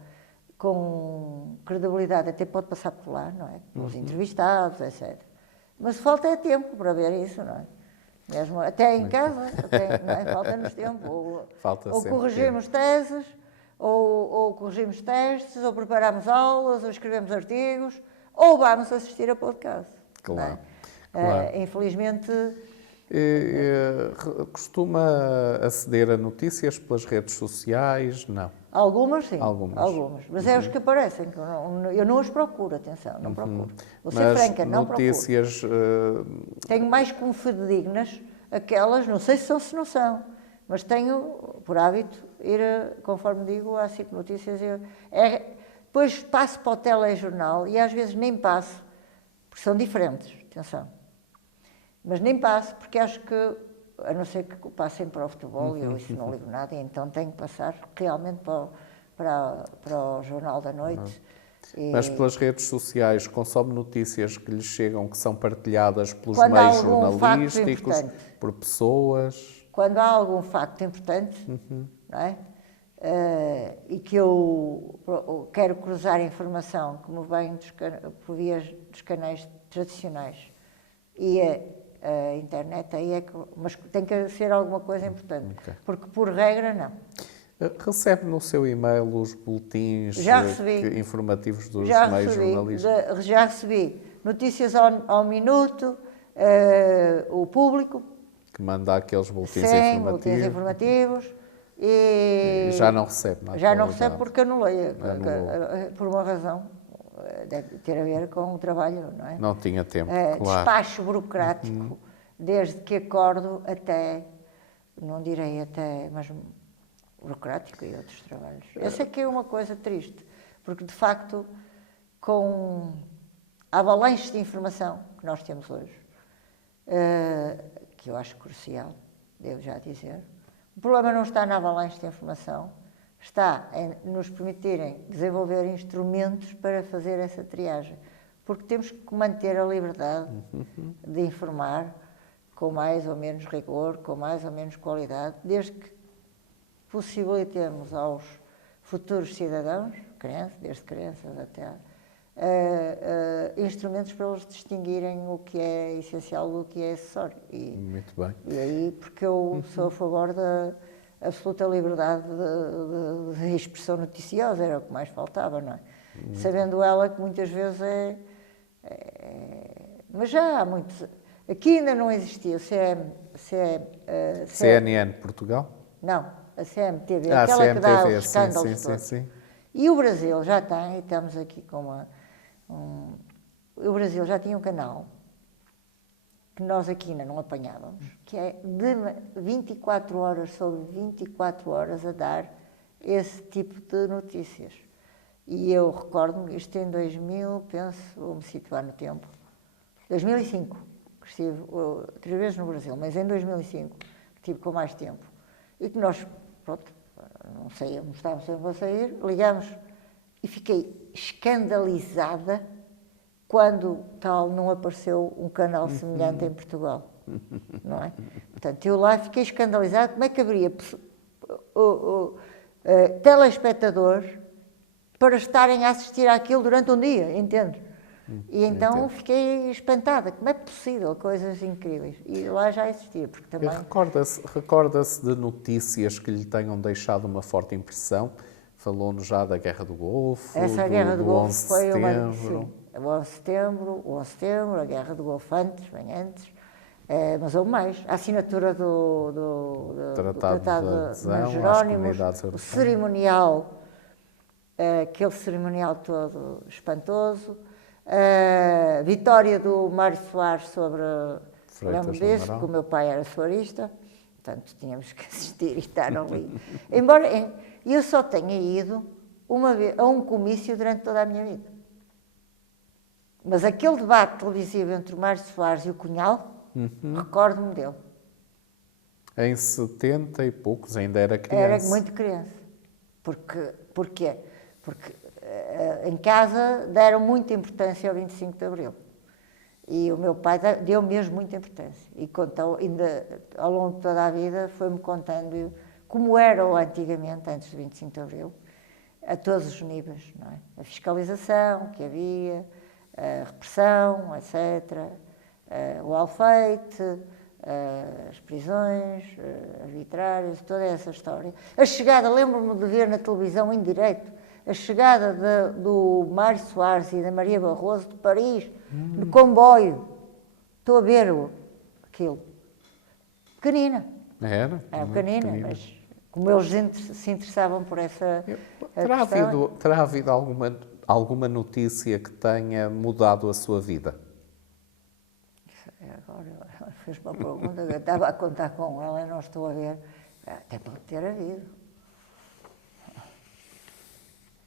com credibilidade até pode passar por lá, não é? Os entrevistados, etc. Mas falta é tempo para ver isso, não é? Mesmo até em casa, não é? Falta-nos tempo. Ou corrigimos teses, ou corrigimos testes, ou preparamos aulas, ou escrevemos artigos, ou vamos assistir a podcast. Claro. Claro. Infelizmente... Costuma aceder a notícias pelas redes sociais? Não. Algumas, sim. Algumas. Mas é os que aparecem. Que eu não os procuro, atenção, não procuro. Vou ser franca, não notícias, procuro. Tenho mais como fidedignas aquelas, não sei se não são, mas tenho, por hábito, ir, conforme digo, às 5 notícias. Depois passo para o telejornal e às vezes nem passo, porque são diferentes, atenção. Mas nem passo, porque acho que, a não ser que passem para o futebol, e eu isso não ligo nada, e então tenho que passar realmente para o Jornal da Noite. Mas pelas redes sociais consome notícias que lhes chegam, que são partilhadas pelos meios jornalísticos, por pessoas? Quando há algum facto importante, não é? E que eu quero cruzar a informação que me vem por vias dos canais tradicionais, e A internet aí é que... Mas tem que ser alguma coisa importante, Ok. porque por regra não. Recebe no seu e-mail os boletins Já recebi. informativos dos Já meios recebi, jornalísticos? já recebi notícias ao minuto, o público, Que manda aqueles boletins sem boletins informativos? informativos, E já não recebe, na já não atualidade? recebo porque eu não leio, Anulou. por uma razão, deve ter a ver com o trabalho, não é? Não tinha tempo, claro. Despacho burocrático, desde que acordo até, não direi até, mas burocrático e outros trabalhos. Essa é que é uma coisa triste, porque de facto, com a avalanche de informação que nós temos hoje, que eu acho crucial, devo já dizer, o problema não está na avalanche de informação, está em nos permitirem desenvolver instrumentos para fazer essa triagem, porque temos que manter a liberdade de informar com mais ou menos rigor, com mais ou menos qualidade, desde que possibilitemos aos futuros cidadãos, desde crianças até instrumentos para eles distinguirem o que é essencial do que é acessório. Muito bem. E aí, porque eu sou a favor da absoluta liberdade de expressão noticiosa, era o que mais faltava, não é? Sabendo ela que muitas vezes mas já há muitos... Aqui ainda não existia o CNN Portugal? Não, a CMTV, A aquela que dá CMTV, os escândalos sim, todos. sim. E o Brasil já tem, e estamos aqui com o Brasil já tinha um canal que nós aqui ainda não apanhávamos, que é de 24 horas sobre 24 horas a dar esse tipo de notícias. E eu recordo-me, isto em 2000, penso, vou-me situar no tempo, 2005, que estive 3 vezes no Brasil, mas em 2005, que estive com mais tempo, e que nós, pronto, não saíamos, estávamos sempre a sair, ligámos e fiquei escandalizada quando tal não apareceu um canal semelhante em Portugal, não é? Portanto, eu lá fiquei escandalizada, como é que haveria telespectadores para estarem a assistir àquilo durante um dia, entende? E então fiquei espantada, como é possível, coisas incríveis. E lá já existia, porque também... Recorda-se de notícias que lhe tenham deixado uma forte impressão? Falou-nos já da Guerra do Golfo, Essa Guerra do Golfo 11 de foi setembro. Sim, o 11 de setembro, a Guerra do Golfo antes, bem antes, mas houve mais. A assinatura do Tratado de de Adesão Jerónimos, às Comunidades o Europeias. cerimonial, aquele cerimonial todo espantoso, a vitória do Mário Soares sobre... Lembro disso, porque o meu pai era soarista, portanto tínhamos que assistir e estar ali. Embora eu só tenha ido uma vez a um comício durante toda a minha vida. Mas aquele debate televisivo entre o Mário Soares e o Cunhal, recordo-me dele. Em 70 e poucos, ainda era criança. Era muito criança. Porquê? Porque em casa deram muita importância ao 25 de Abril. E o meu pai deu mesmo muita importância. E contou, ainda ao longo de toda a vida, foi-me contando como era antigamente, antes do 25 de Abril, a todos os níveis, não é? A fiscalização que havia, a repressão, etc., o alfeite, as prisões arbitrárias, toda essa história. A chegada, lembro-me de ver na televisão em direto, a chegada do Mário Soares e da Maria Barroso de Paris, no comboio. Estou a ver aquilo. Pequenina. Era Pequenina, mas como eles se interessavam por essa questão. Terá havido alguma notícia que tenha mudado a sua vida? Agora fez uma pergunta que eu estava a contar com ela e não estou a ver. Até pode ter havido.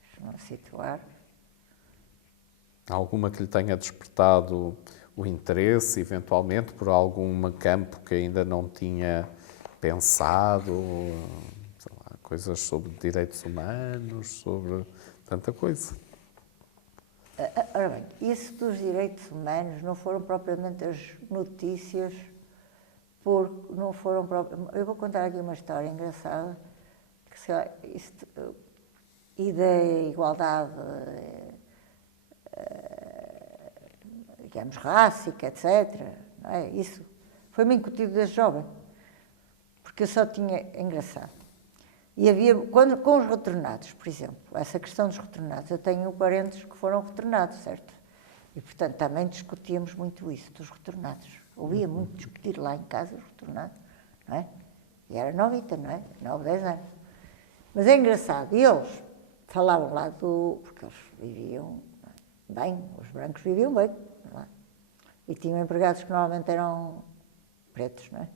Deixa-me situar. Alguma que lhe tenha despertado o interesse, eventualmente, por algum campo que ainda não tinha pensado? Sei lá, coisas sobre direitos humanos, sobre tanta coisa. Ora bem, isso dos direitos humanos não foram propriamente as notícias, não foram propriamente... Eu vou contar aqui uma história engraçada, que sei lá, e da igualdade, digamos, rássica, etc. Não é? Isso Foi-me incutido desde jovem, porque eu só tinha, é engraçado, e havia, com os retornados, por exemplo, essa questão dos retornados, eu tenho parentes que foram retornados, certo? E, portanto, também discutíamos muito isso, dos retornados. Ouvia muito discutir lá em casa os retornados, não é? E era novita, não é? 9, 10 anos. Mas é engraçado, e eles falavam lá porque eles viviam bem, os brancos viviam bem, não é? E tinham empregados que normalmente eram pretos, não é?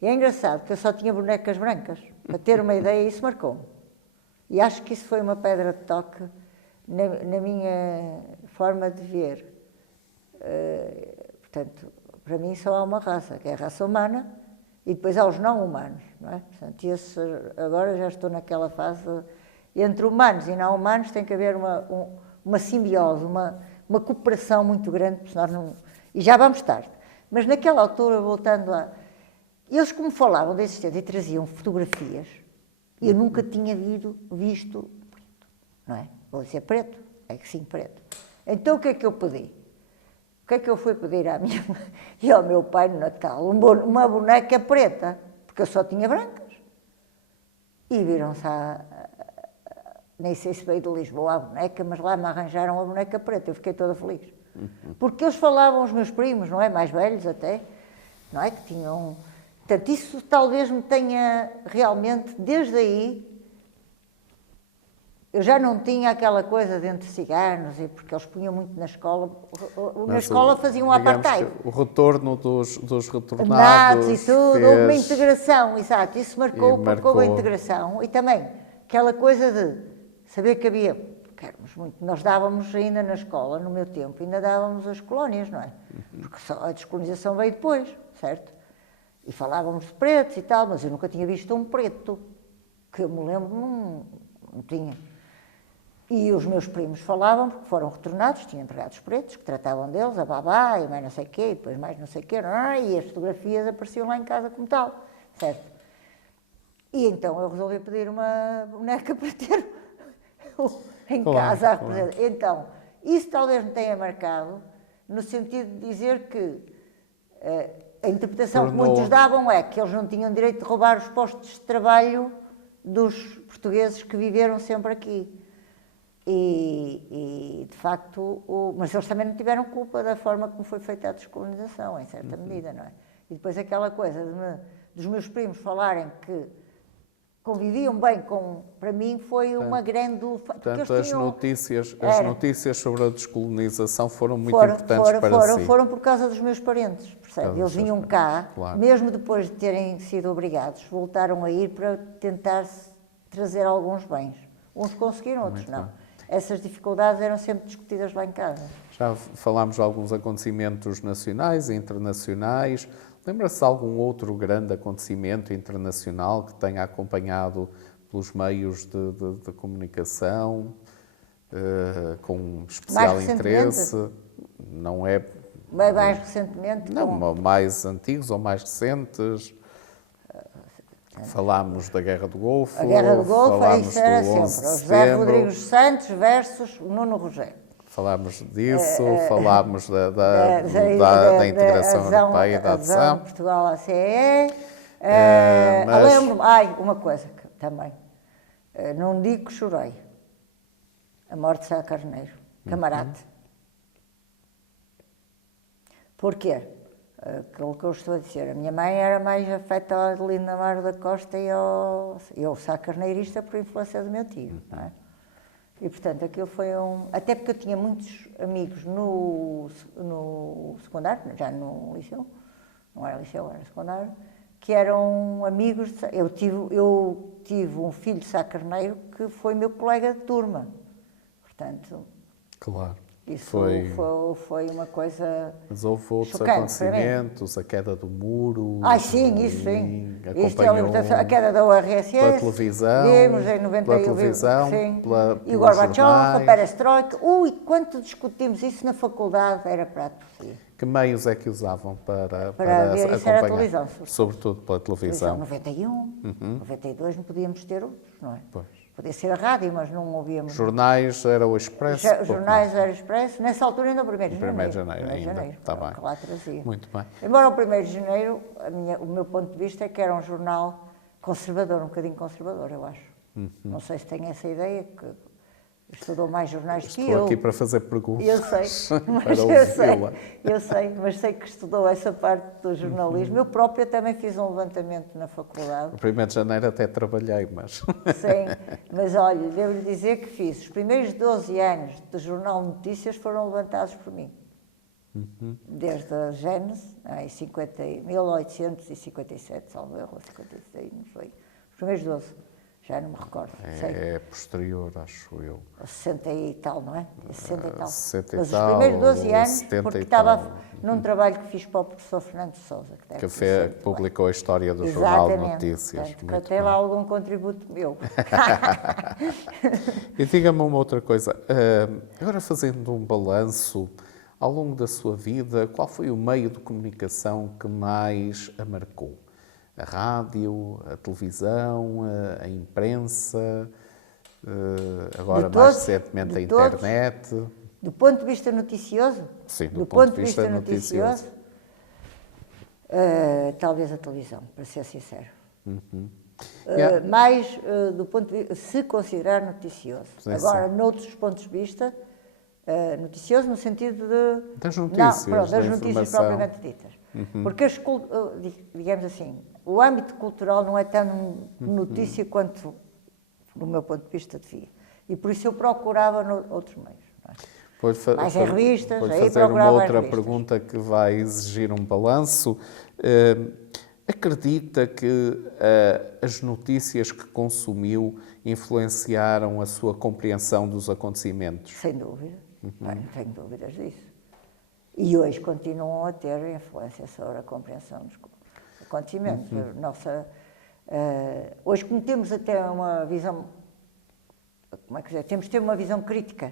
E é engraçado que eu só tinha bonecas brancas. Para ter uma ideia, isso marcou-me. E acho que isso foi uma pedra de toque na minha forma de ver. Portanto, para mim só há uma raça, que é a raça humana, e depois há os não humanos, não é? Portanto, agora já estou naquela fase entre humanos e não humanos, tem que haver uma simbiose, uma cooperação muito grande, porque senão não... E já vamos tarde. Mas naquela altura, voltando a... Eles, como falavam da existência e traziam fotografias, eu nunca tinha visto preto, não é? Vou dizer preto, é que sim, preto. Então o que é que eu pedi? O que é que eu fui pedir à minha mãe e ao meu pai no Natal? Uma boneca preta, porque eu só tinha brancas. E viram-se nem sei se veio de Lisboa a boneca, mas lá me arranjaram a boneca preta, eu fiquei toda feliz. Porque eles falavam, os meus primos, não é? Mais velhos até, não é? Que tinham... Portanto, isso talvez me tenha realmente, desde aí, eu já não tinha aquela coisa de entre ciganos, porque eles punham muito na escola. Na escola faziam um apartheid. O retorno dos retornados e tudo, houve uma integração, exato. Isso marcou a integração. E também aquela coisa de saber que havia, porque éramos muito, nós dávamos ainda na escola, no meu tempo, ainda dávamos as colónias, não é? Porque só a descolonização veio depois, certo? E falávamos de pretos e tal, mas eu nunca tinha visto um preto, que eu me lembro, não tinha. E os meus primos falavam, porque foram retornados, tinham empregados pretos, que tratavam deles, a babá e mais não sei o quê, e depois mais não sei o quê, e as fotografias apareciam lá em casa como tal, certo? E então eu resolvi pedir uma boneca para ter em casa a representar. Claro. Então, isso talvez me tenha marcado, no sentido de dizer que a interpretação que muitos davam é que eles não tinham direito de roubar os postos de trabalho dos portugueses que viveram sempre aqui. E de facto, mas eles também não tiveram culpa da forma como foi feita a descolonização, em certa medida, não é? E depois aquela coisa dos meus primos falarem que conviviam bem com... Para mim foi uma grande... Portanto, as notícias sobre a descolonização foram muito importantes para si. Foram por causa dos meus parentes, percebe? Eles vinham cá, claro. Mesmo depois de terem sido obrigados, voltaram a ir para tentar trazer alguns bens. Uns conseguiram, outros não. Essas dificuldades eram sempre discutidas lá em casa. Já falámos de alguns acontecimentos nacionais e internacionais. Lembra-se de algum outro grande acontecimento internacional que tenha acompanhado pelos meios de comunicação, com especial interesse? Não é... Mais recentemente? Não, mais antigos ou mais recentes. Falámos da Guerra do Golfo. A Guerra do Golfo, isso era sempre. O José Rodrigues Santos versus o Nuno Rogério. Falámos disso, falámos da integração europeia, da adesão. Portugal à CEE. Lembro-me, uma coisa que, também, não digo que chorei. A morte de Sá Carneiro, camarada. Porquê? Aquilo que eu estou a dizer, a minha mãe era mais afetada ao Lindamar da Costa e ao Sá Carneirista por influência do meu tio, não é? E, portanto, aquilo foi até porque eu tinha muitos amigos no secundário, já no liceu, não era liceu, era secundário, que eram amigos... Eu tive um filho de Sá Carneiro que foi meu colega de turma, portanto... Claro. Isso foi uma coisa. Mas houve outros acontecimentos, a queda do muro. Sim, isso sim. Isto é a queda da URSS. Pela televisão. Vimos em 91. Pela televisão. Sim. E o Gorbachev, a Perestroika. Quanto discutimos isso na faculdade, era prato por si. Que meios é que usavam para ver isso? Era a televisão. Sobretudo pela televisão. 91, 92 não podíamos ter outros, não é? Pois. Podia ser a rádio, mas não ouvíamos. Jornais era o Expresso? Jornais era o Expresso. Nessa altura ainda o 1º de janeiro. 1º de janeiro ainda, está bem. Que lá trazia. Muito bem. Embora o 1º de janeiro, o meu ponto de vista é que era um jornal conservador, um bocadinho conservador, eu acho. Não sei se tem essa ideia, que estudou mais jornais que eu. Estou aqui para fazer perguntas. Eu sei, mas eu sei, mas sei que estudou essa parte do jornalismo. Eu própria também fiz um levantamento na faculdade. O 1º de janeiro até trabalhei, mas... Sim, mas olha, devo-lhe dizer que fiz. Os primeiros 12 anos de Jornal de Notícias foram levantados por mim. Desde a Gênese, em 1857, salvo erro, 56, não foi? Os primeiros 12. Já não me recordo. É posterior, acho eu. 60 e tal, não é? 60 e tal. 60 e Mas tal, os primeiros 12 anos, 70 porque e estava tal. num trabalho que fiz para o professor Fernando Sousa. Que publicou a história do Jornal de Notícias. Portanto, que até lá algum contributo meu. E diga-me uma outra coisa. Agora fazendo um balanço, ao longo da sua vida, qual foi o meio de comunicação que mais a marcou? A rádio, a televisão, a imprensa, agora mais recentemente a internet? Do ponto de vista noticioso? Sim, do ponto de vista noticioso. Talvez a televisão, para ser sincero. Yeah. Do ponto de vista, se considerar noticioso. Sim, agora, noutros pontos de vista, noticioso no sentido de... Das notícias, não, das da notícias informação. propriamente ditas. Porque, digamos assim, o âmbito cultural não é tão notícia quanto, no meu ponto de vista, devia. E por isso eu procurava outros meios. Não é? Mais em revistas, vou aí fazer procurava uma em outra revistas. pergunta que vai exigir um balanço. Acredita que as notícias que consumiu influenciaram a sua compreensão dos acontecimentos? Sem dúvida. Não tenho dúvidas disso. E hoje continuam a ter influência sobre a compreensão dos acontecimentos. Hoje, como temos até uma visão, como é que dizer, temos de ter uma visão crítica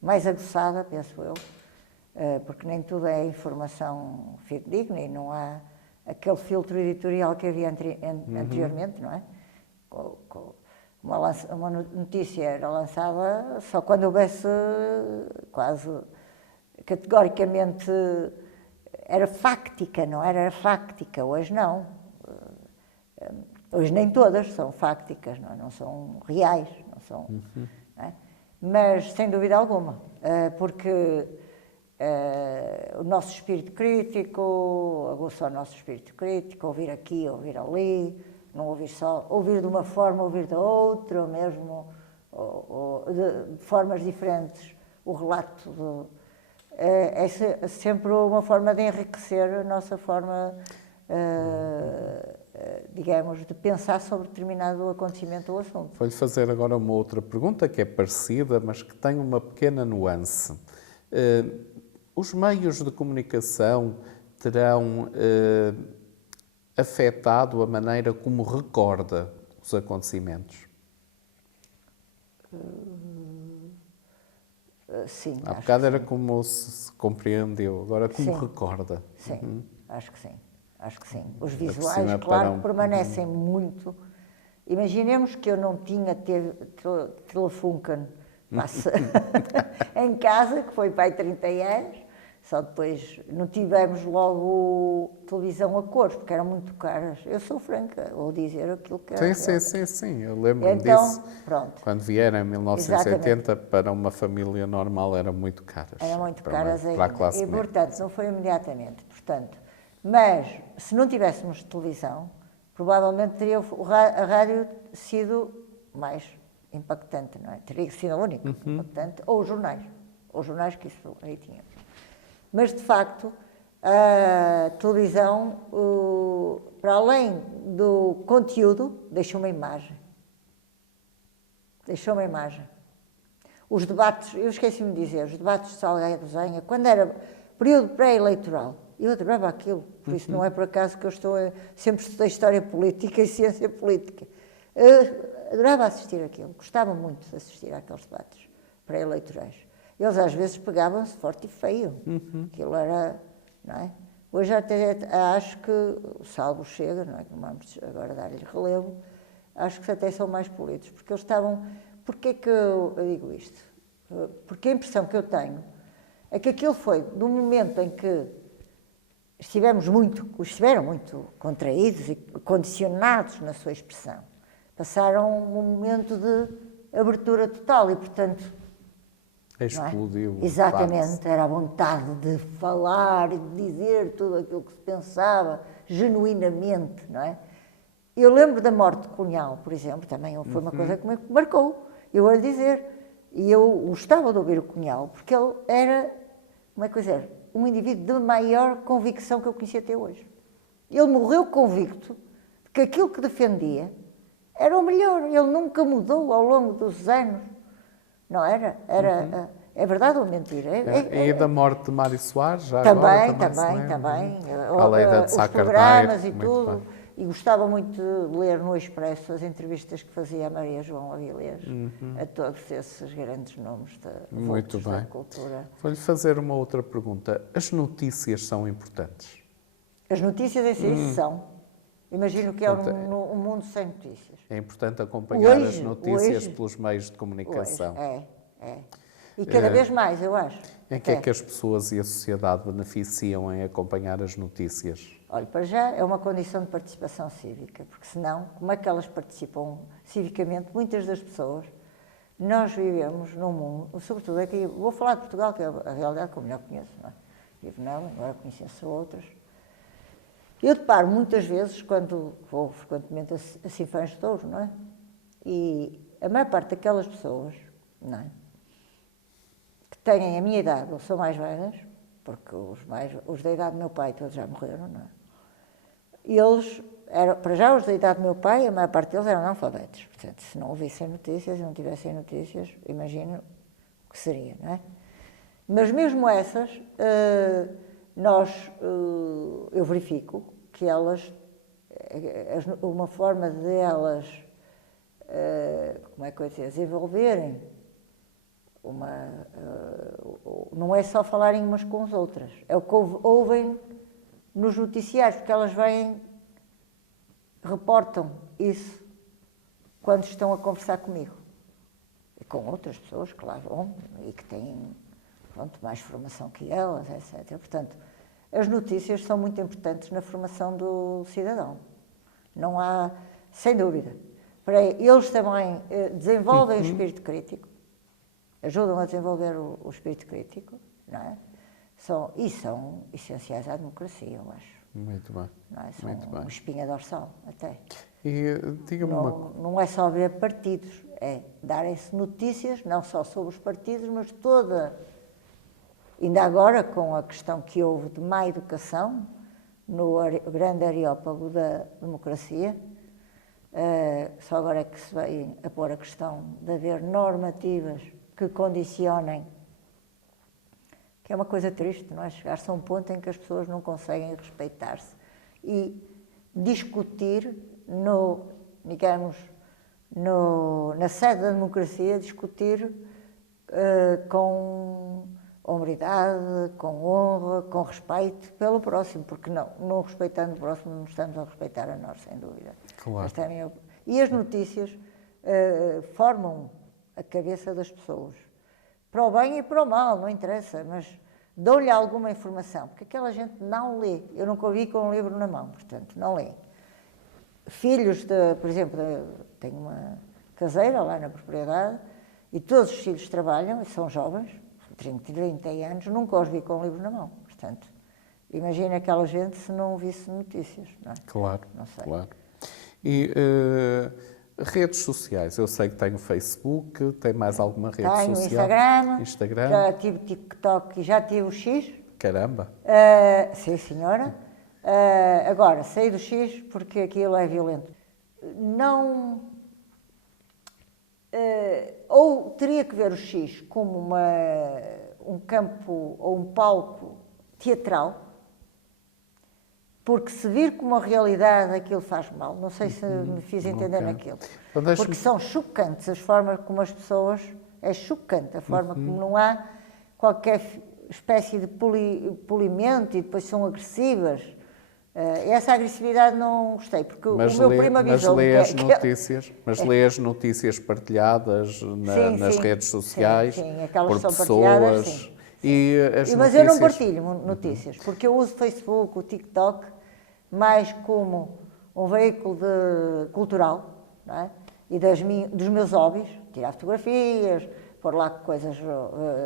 mais aguçada, penso eu, porque nem tudo é informação fidedigna e não há aquele filtro editorial que havia anteriormente, não é? Uma notícia era lançada só quando houvesse quase... categoricamente era fáctica, não era? Era fáctica, hoje não. Hoje nem todas são fácticas, não são reais, não são. Não é? Mas, sem dúvida alguma, porque o nosso espírito crítico, aguça o nosso espírito crítico, ouvir aqui, ouvir ali, não ouvir só, ouvir de uma forma, ouvir da outra, ou mesmo de formas diferentes, o relato é sempre uma forma de enriquecer a nossa forma, digamos, de pensar sobre determinado acontecimento ou assunto. Vou-lhe fazer agora uma outra pergunta que é parecida, mas que tem uma pequena nuance. Os meios de comunicação terão afetado a maneira como recorda os acontecimentos? Sim. Há bocado era como se compreendeu, agora como recorda. Sim, acho que sim. Acho que sim. Os visuais, claro, permanecem muito. Imaginemos que eu não tinha Telefunken em casa, que foi para aí 30 anos, só depois não tivemos logo televisão a cores, porque eram muito caras. Eu sou franca, vou dizer aquilo que era. Sim, eu lembro-me disso. Pronto. Quando vieram em 1980, para uma família normal, eram muito caras. Eram muito caras ainda. Para a classe e, média. portanto, não foi imediatamente. Portanto, mas, se não tivéssemos televisão, provavelmente teria a rádio sido mais impactante, não é? Teria sido a única impactante, ou os jornais que isso aí tinha. Mas, de facto, a televisão, para além do conteúdo, deixou uma imagem. Os debates, eu esqueci-me de dizer, os debates de Salgueiro Zenha, quando era período pré-eleitoral, eu adorava aquilo, por isso não é por acaso que eu sempre estudei História Política e Ciência Política. Adorava assistir aquilo, gostava muito de assistir àqueles debates pré-eleitorais. Eles às vezes pegavam-se forte e feio, aquilo era, não é? Hoje até acho que o salvo chega, não é? Que vamos agora dar-lhe relevo, acho que até são mais polidos, porque eles estavam... Porquê que eu digo isto? Porque a impressão que eu tenho é que aquilo foi do momento em que estiveram muito contraídos e condicionados na sua expressão. Passaram um momento de abertura total e, portanto... Explodiu. Exatamente, era a vontade de falar e de dizer tudo aquilo que se pensava, genuinamente, não é? Eu lembro da morte de Cunhal, por exemplo, também foi uma coisa que me marcou, eu vou lhe dizer, e eu gostava de ouvir o Cunhal, porque ele era, como é que eu dizer, um indivíduo de maior convicção que eu conheci até hoje. Ele morreu convicto de que aquilo que defendia era o melhor, ele nunca mudou ao longo dos anos. Não era? É verdade ou mentira? E da morte de Mário Soares, já também, agora? Também. A Leda de Os Sá programas Carneiro, e tudo. E gostava muito de ler no Expresso as entrevistas que fazia a Maria João Avilés a todos esses grandes nomes da cultura. Vou-lhe fazer uma outra pergunta. As notícias são importantes? As notícias em si são. Imagino que é um mundo sem notícias. É importante acompanhar as notícias pelos meios de comunicação. É. E cada vez mais, eu acho. Em que é que as pessoas e a sociedade beneficiam em acompanhar as notícias? Olha, para já é uma condição de participação cívica, porque senão, como é que elas participam civicamente? Muitas das pessoas, nós vivemos num mundo, sobretudo aqui, vou falar de Portugal, que é a realidade que eu melhor conheço, não é? Vivo nela, agora conheço outras. Eu deparo muitas vezes, quando vou frequentemente a Sinfãs de Touro, não é? E a maior parte daquelas pessoas, não é? Que têm a minha idade ou são mais velhas, porque os da idade do meu pai todos já morreram, não é? E eles, para já os da idade do meu pai, a maior parte deles eram analfabetos. Portanto, se não houvessem notícias e não tivessem notícias, imagino o que seria, não é? Mas mesmo essas... eu verifico que elas, uma forma de elas, como é que eu ia dizer, desenvolverem não é só falarem umas com as outras, é o que ouvem nos noticiários, porque elas reportam isso quando estão a conversar comigo. E com outras pessoas que lá vão e que têm... mais formação que elas, etc. Portanto, as notícias são muito importantes na formação do cidadão. Não há, sem dúvida. Eles também desenvolvem o espírito crítico, ajudam a desenvolver o espírito crítico, não é? São essenciais à democracia, eu acho. Muito bem. Não é? São uma espinha dorsal, até. E diga-me não é só ver partidos, é darem-se notícias, não só sobre os partidos, mas toda... Ainda agora, com a questão que houve de má educação, no grande areópago da democracia, só agora é que se vai a pôr a questão de haver normativas que condicionem, que é uma coisa triste, não é? Chegar-se a um ponto em que as pessoas não conseguem respeitar-se e discutir na sede da democracia, discutir com hombridade, com honra, com respeito pelo próximo, porque não respeitando o próximo, não estamos a respeitar a nós, sem dúvida. Claro. E as notícias formam a cabeça das pessoas, para o bem e para o mal, não interessa, mas dão-lhe alguma informação, porque aquela gente não lê. Eu nunca ouvi com um livro na mão, portanto, não lê. Filhos, por exemplo, tenho uma caseira lá na propriedade, e todos os filhos trabalham, e são jovens, 30 anos, nunca os vi com um livro na mão. Portanto, imagina aquela gente se não visse notícias, não é? Claro, não sei. Claro. E redes sociais? Eu sei que tem o Facebook, tem mais alguma rede social? Tenho Instagram. Já tive TikTok e já tive o X. Caramba! Sim, senhora. Agora, saí do X porque aquilo é violento. Não... ou teria que ver o X como um campo ou um palco teatral, porque se vir como uma realidade aquilo faz mal. Não sei se me fiz entender naquilo. Então, porque são chocantes as formas como as pessoas... É chocante a forma como não há qualquer espécie de polimento e depois são agressivas. Essa agressividade não gostei, porque o meu primo Mas avisou-me lê as notícias partilhadas nas redes sociais sim, aquelas por que são partilhadas, pessoas sim. e as Mas eu não notícias... partilho notícias, porque eu uso o Facebook, o TikTok, mais como um veículo cultural, não é? E dos meus hobbies, tirar fotografias, pôr lá coisas,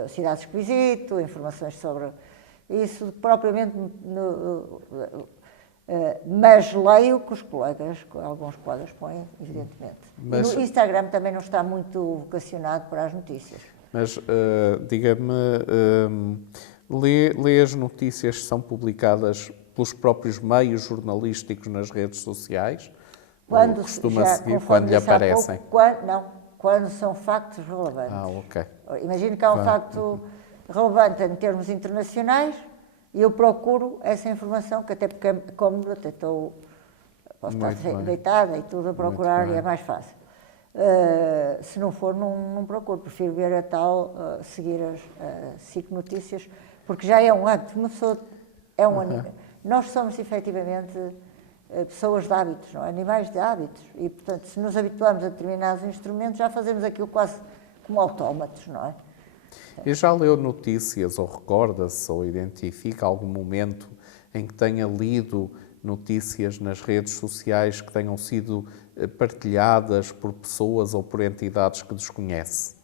cidades que visito, informações sobre isso, propriamente, mas leio que os colegas, alguns colegas põem, evidentemente. Mas, e no Instagram também não está muito vocacionado para as notícias. Mas, diga-me, lê as notícias que são publicadas pelos próprios meios jornalísticos nas redes sociais? Ou costuma seguir quando lhe aparecem? Quando são factos relevantes. Ok. Imagino que há um facto relevante em termos internacionais e eu procuro essa informação, que até porque é cómodo, posso estar deitada e tudo a procurar e é mais fácil. Se não for, não procuro, prefiro ver a tal, seguir as 5 notícias, porque já é um hábito, uma pessoa é um animal. Nós somos efetivamente pessoas de hábitos, não? Animais de hábitos, e portanto se nos habituamos a determinados instrumentos já fazemos aquilo quase como autómatos, não é? E já leu notícias, ou recorda-se, ou identifica algum momento em que tenha lido notícias nas redes sociais que tenham sido partilhadas por pessoas ou por entidades que desconhece?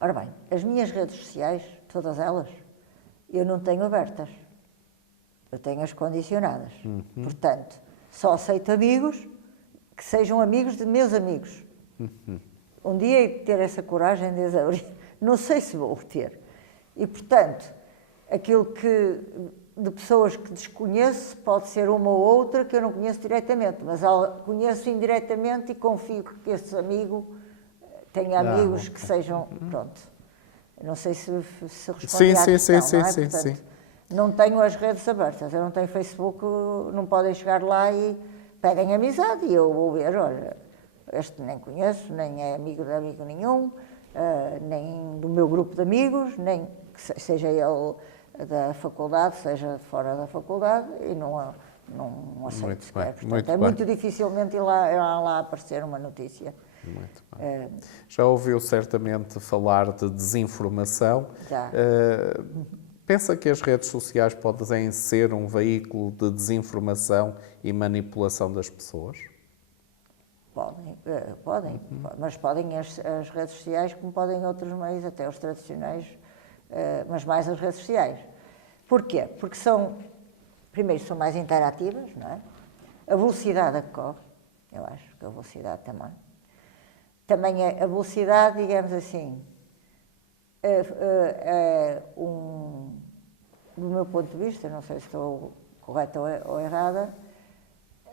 Ora bem, as minhas redes sociais, todas elas, eu não tenho abertas. Eu tenho-as condicionadas. Portanto, só aceito amigos que sejam amigos de meus amigos. Um dia hei de ter essa coragem de as abrir. Não sei se vou ter. E, portanto, aquilo de pessoas que desconheço pode ser uma ou outra que eu não conheço diretamente, mas conheço indiretamente e confio que esse amigo tenha amigos que sejam... Pronto. Não sei se respondi à questão, não é? Portanto, não tenho as redes abertas, eu não tenho Facebook, não podem chegar lá e pedem amizade e eu vou ver, olha, este nem conheço, nem é amigo de amigo nenhum, nem do meu grupo de amigos, nem que seja ele da faculdade, seja fora da faculdade, e não aceito sequer. Portanto, é muito dificilmente ir lá aparecer uma notícia. Muito bem. Já ouviu certamente falar de desinformação. Já. Pensa que as redes sociais podem ser um veículo de desinformação e manipulação das pessoas? Podem, mas podem as redes sociais como podem outros meios, até os tradicionais, mas mais as redes sociais. Porquê? Porque primeiro são mais interativas, não é? A velocidade a que corre, eu acho que a velocidade também. Também é a velocidade, digamos assim, do meu ponto de vista, não sei se estou correta ou errada,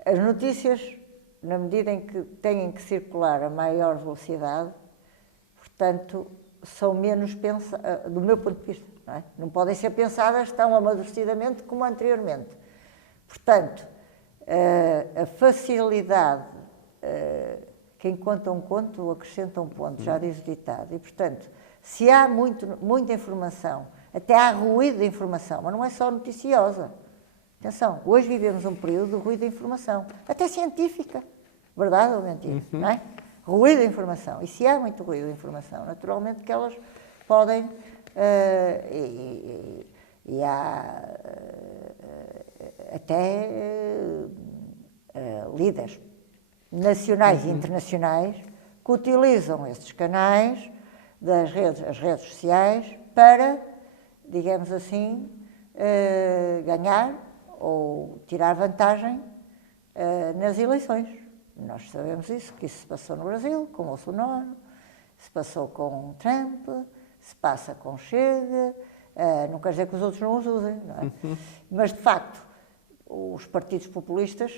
as notícias, na medida em que têm que circular a maior velocidade, portanto, são menos pensadas, do meu ponto de vista, não é? Não podem ser pensadas tão amadurecidamente como anteriormente. Portanto, a facilidade, quem conta um conto acrescenta um ponto, já diz o ditado, e portanto, se há muita informação, até há ruído de informação, mas não é só noticiosa. Atenção, hoje vivemos um período de ruído de informação, até científica, verdade ou mentira, não é? Ruído de informação. E se há muito ruído de informação, naturalmente que elas podem, e há até líderes nacionais e internacionais que utilizam esses canais as redes sociais para, digamos assim, ganhar ou tirar vantagem nas eleições. Nós sabemos isso, que isso se passou no Brasil, com o Bolsonaro, se passou com Trump, se passa com Chega, não quer dizer que os outros não os usem, não é? Mas, de facto, os partidos populistas,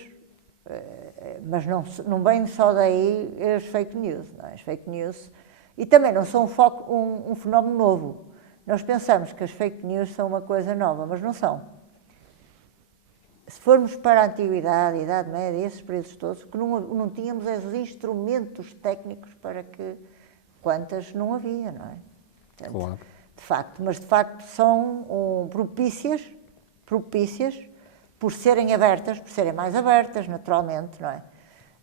mas não vem só daí as fake news, não é? As fake news, e também não são um fenómeno novo. Nós pensamos que as fake news são uma coisa nova, mas não são. Se formos para a Antiguidade, a Idade Média, esses períodos todos, que não tínhamos os instrumentos técnicos para que quantas não havia, não é? Portanto, Claro. de facto, são propícias propícias por serem abertas, por serem mais abertas, naturalmente, não é?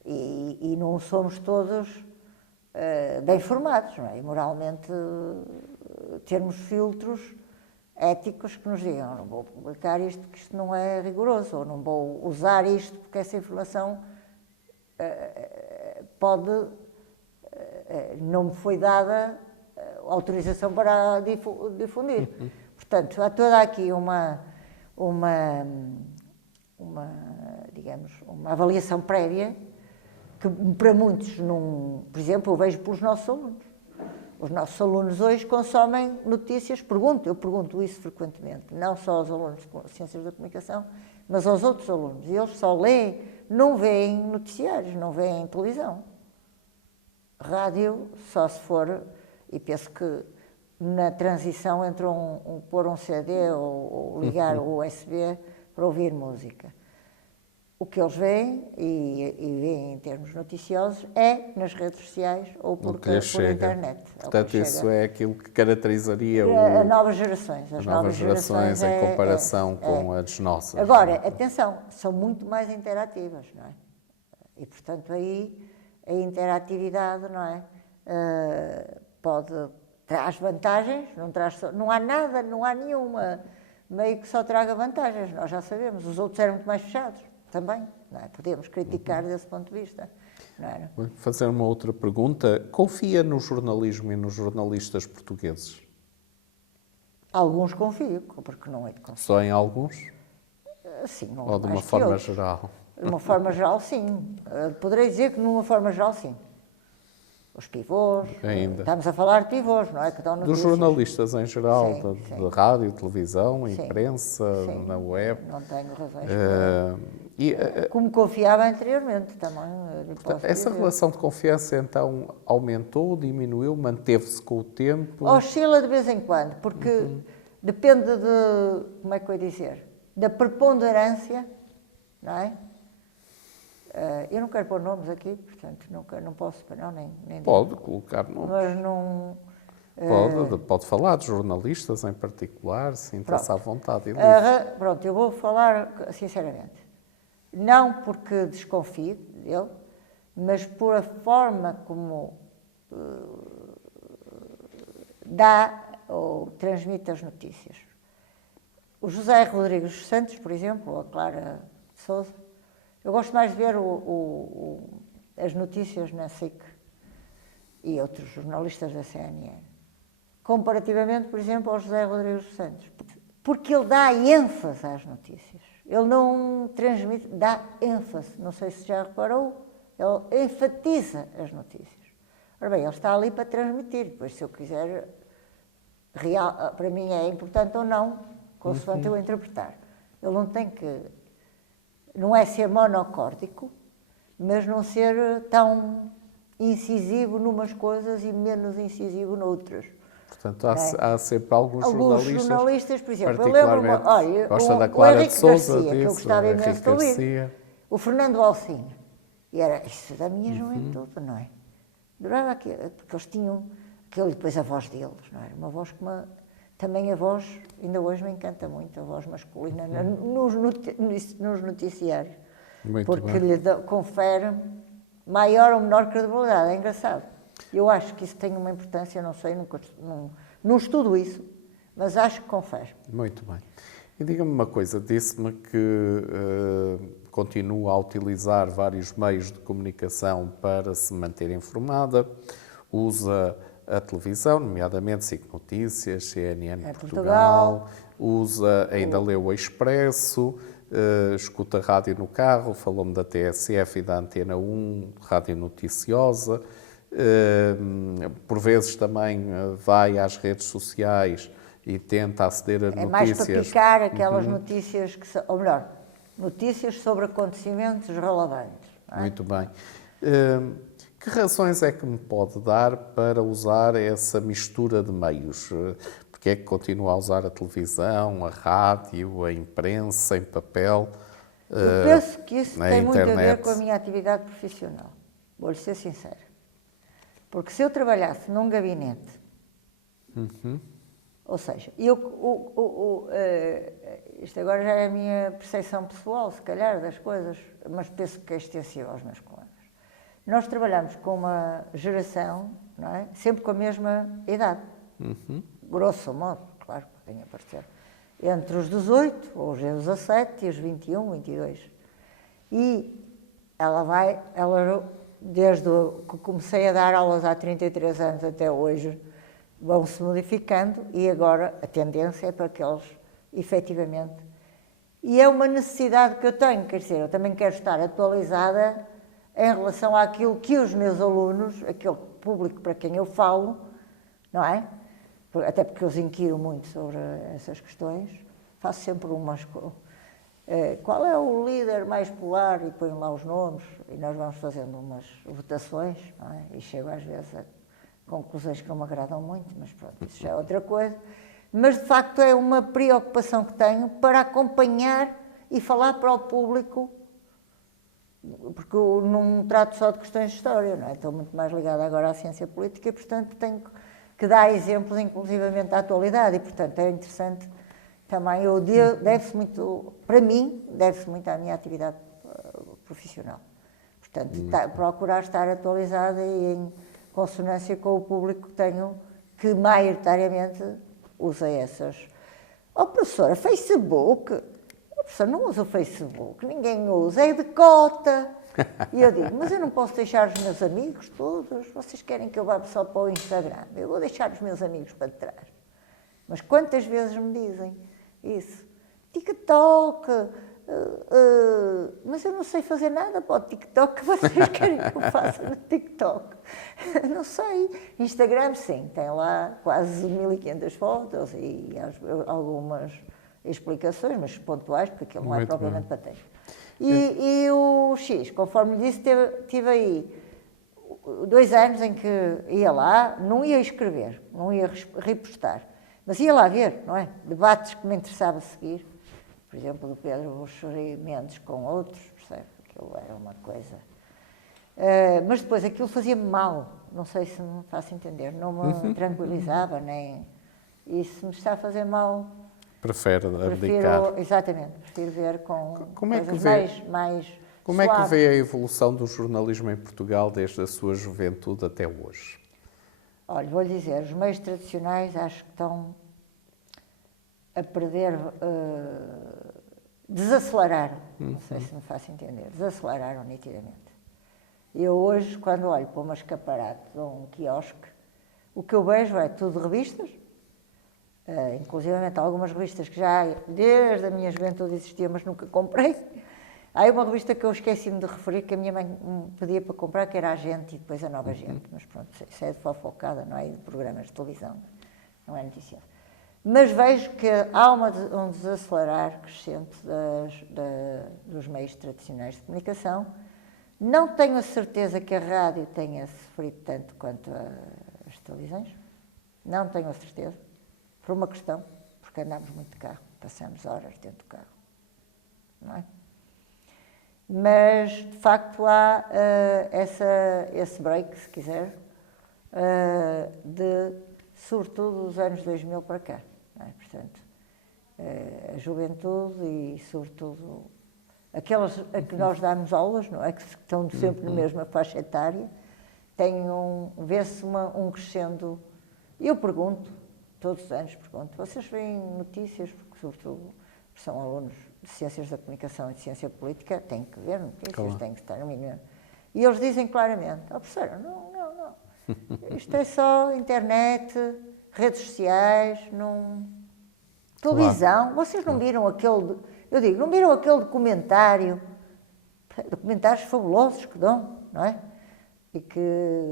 E não somos todos bem formados, não é? E moralmente termos filtros éticos que nos digam, não vou publicar isto porque isto não é rigoroso, ou não vou usar isto porque essa informação pode, não me foi dada autorização para difundir. Portanto, há toda aqui digamos, uma avaliação prévia que para muitos, por exemplo, eu vejo pelos nossos alunos. Os nossos alunos hoje consomem notícias, eu pergunto isso frequentemente, não só aos alunos de Ciências da Comunicação, mas aos outros alunos. E eles só leem, não veem noticiários, não veem televisão. Rádio, só se for, e penso que na transição entre pôr um CD ou ligar o USB para ouvir música. O que eles veem, e veem em termos noticiosos, é nas redes sociais ou por internet. Portanto, isso é aquilo que caracterizaria as novas gerações. As novas gerações em comparação com as nossas. Agora, atenção, são muito mais interativas, não é? E, portanto, aí a interatividade, não é? Traz vantagens, não há nada, não há nenhuma meio que só traga vantagens, nós já sabemos. Os outros eram muito mais fechados. Também, não é? Podemos criticar desse ponto de vista. Não é? Vou fazer uma outra pergunta. Confia no jornalismo e nos jornalistas portugueses? Alguns confio, porque não é de confiar. Só em alguns? Sim, não. Ou de uma forma geral? De uma forma geral, sim. Poderei dizer que de uma forma geral, sim. Os pivôs, estamos a falar de pivôs, não é? Que dão dos jornalistas em geral, sim. de rádio, televisão, imprensa, na web. Não tenho razões como confiava anteriormente também. Essa relação de confiança então aumentou, diminuiu, manteve-se com o tempo? Oscila de vez em quando, porque depende de, como é que eu ia dizer, da preponderância, não é? Eu não quero pôr nomes aqui, portanto, não posso, nem pode colocar nomes. Mas não... Pode falar de jornalistas em particular, sinta-se à vontade. Pronto, eu vou falar sinceramente. Não porque desconfio dele, mas por a forma como dá ou transmite as notícias. O José Rodrigues dos Santos, por exemplo, ou a Clara de Sousa, eu gosto mais de ver as notícias na SIC e outros jornalistas da CNN, comparativamente, por exemplo, ao José Rodrigues dos Santos, porque ele dá ênfase às notícias. Ele não transmite, dá ênfase. Não sei se já reparou, ele enfatiza as notícias. Ora bem, ele está ali para transmitir, depois se eu quiser, para mim é importante ou não, consoante eu interpretar. Ele não tem que... Não é ser monocórdico, mas não ser tão incisivo numas coisas e menos incisivo noutras. Portanto, há sempre alguns jornalistas, por exemplo, particularmente, eu lembro-me, olha, gosta da Clara de Sousa, Garcia, que eu gostava imenso de ouvir, o Fernando Alcim, e era isso da minha juventude, não é? Adorava aquilo, porque eles tinham, depois a voz deles, não era? Uma voz que também a voz, ainda hoje me encanta muito, a voz masculina nos noticiários, muito porque bem. lhe confere maior ou menor credibilidade, é engraçado. Eu acho que isso tem uma importância, não sei, não estudo isso, mas acho que confere. Muito bem. E diga-me uma coisa, disse-me que continua a utilizar vários meios de comunicação para se manter informada, usa a televisão, nomeadamente SIC Notícias, CNN Portugal, ainda leu o Expresso, escuta rádio no carro, falou-me da TSF e da Antena 1, rádio noticiosa, por vezes também vai às redes sociais e tenta aceder a notícias. É mais para picar aquelas notícias, ou melhor, notícias sobre acontecimentos relevantes. Não é? Muito bem. Que razões é que me pode dar para usar essa mistura de meios? Porque é que continua a usar a televisão, a rádio, a imprensa em papel? Eu penso que isso tem muito a ver internet? com a minha atividade profissional. Vou-lhe ser sincera. Porque se eu trabalhasse num gabinete Ou seja, isto agora já é a minha percepção pessoal, se calhar, das coisas, mas penso que é extensivo aos meus colegas. Nós trabalhamos com uma geração, não é? Sempre com a mesma idade, grosso modo, claro, que tem a parecer, entre os 18, ou os 17 e os 21, 22. E ela desde que comecei a dar aulas há 33 anos até hoje, vão-se modificando e agora a tendência é para que eles, efetivamente, e é uma necessidade que eu tenho, quer dizer, eu também quero estar atualizada em relação àquilo que os meus alunos, aquele público para quem eu falo, não é? Até porque eu os inquiro muito sobre essas questões, faço sempre umas... qual é o líder mais popular? E ponho lá os nomes e nós vamos fazendo umas votações, não é? E chego às vezes a conclusões que não me agradam muito, mas pronto, isso já é outra coisa. Mas, de facto, é uma preocupação que tenho para acompanhar e falar para o público, porque eu não trato só de questões de história, não é? Estou muito mais ligada agora à ciência política e, portanto, tenho que dar exemplos, inclusivamente, da atualidade. E, portanto, é interessante também, deve-se muito, para mim, deve-se muito à minha atividade profissional. Portanto, procurar estar atualizada e em consonância com o público que tenho, que maioritariamente usa essas. Oh, professora, Facebook? Oh, professora, não usa o Facebook, ninguém usa, é de cota. E eu digo, mas eu não posso deixar os meus amigos todos, vocês querem que eu vá só para o Instagram? Eu vou deixar os meus amigos para trás. Mas quantas vezes me dizem isso? TikTok... mas eu não sei fazer nada para o TikTok que vocês querem que eu faça no TikTok. Não sei. Instagram, sim, tem lá quase 1500 fotos e algumas explicações, mas pontuais, porque aquilo não é propriamente patente. E o X, conforme disse, tive aí 2 anos em que ia lá, não ia escrever, não ia repostar, mas ia lá ver, não é? Debates que me interessava seguir. Por exemplo, do Pedro Buxeri Mendes com outros, percebe? Aquilo era uma coisa. Mas depois aquilo fazia-me mal, não sei se me faço entender, não me tranquilizava, nem. E se me está a fazer mal. Prefiro abdicar. Exatamente, prefiro ver com coisas mais Como suaves. é que vê a evolução do jornalismo em Portugal desde a sua juventude até hoje? Olha, vou-lhe dizer, os meios tradicionais acho que estão a perder, desaceleraram, não sei se me faço entender, desaceleraram nitidamente. Eu hoje, quando olho para uma escaparate de um quiosque, o que eu vejo é tudo revistas, inclusivamente algumas revistas que já desde a minha juventude existiam, mas nunca comprei. Há uma revista que eu esqueci-me de referir, que a minha mãe me pedia para comprar, que era a Gente e depois a Nova Gente, mas pronto, isso é de fofocada, não é de programas de televisão, não é noticioso. Mas vejo que há um desacelerar crescente dos meios tradicionais de comunicação. Não tenho a certeza que a rádio tenha sofrido tanto quanto as televisões. Não tenho a certeza. Por uma questão, porque andamos muito de carro, passamos horas dentro do carro. Não é? Mas, de facto, há esse break, se quiser, sobretudo dos anos 2000 para cá. Não é? Portanto, a juventude e, sobretudo, aquelas a que nós damos aulas, não é? Que estão sempre na mesma faixa etária, vê-se um crescendo. Eu pergunto, todos os anos pergunto, vocês veem notícias, porque, sobretudo, são alunos de Ciências da Comunicação e de Ciência Política, têm que ver notícias, claro. Têm que estar no mínimo. E eles dizem claramente, professora, não. Isto é só internet, redes sociais, televisão. Claro. Vocês não viram aquele... Eu digo, não viram aquele documentários fabulosos que dão, não é? E que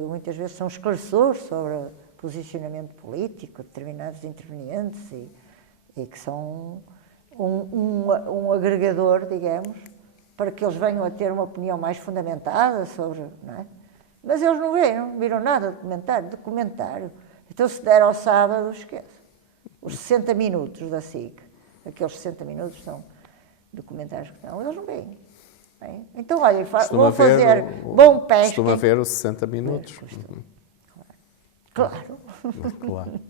muitas vezes são esclarecedores sobre posicionamento político de determinados intervenientes e que são um agregador, digamos, para que eles venham a ter uma opinião mais fundamentada sobre, não é? Mas eles não viram nada de documentário. Então, se der ao sábado, esquece. Os 60 minutos da SIC, aqueles 60 minutos são documentários que não, eles não veem. Bem, então, olha, vou fazer bom pesca. Costuma ver os 60 minutos. Claro. Claro.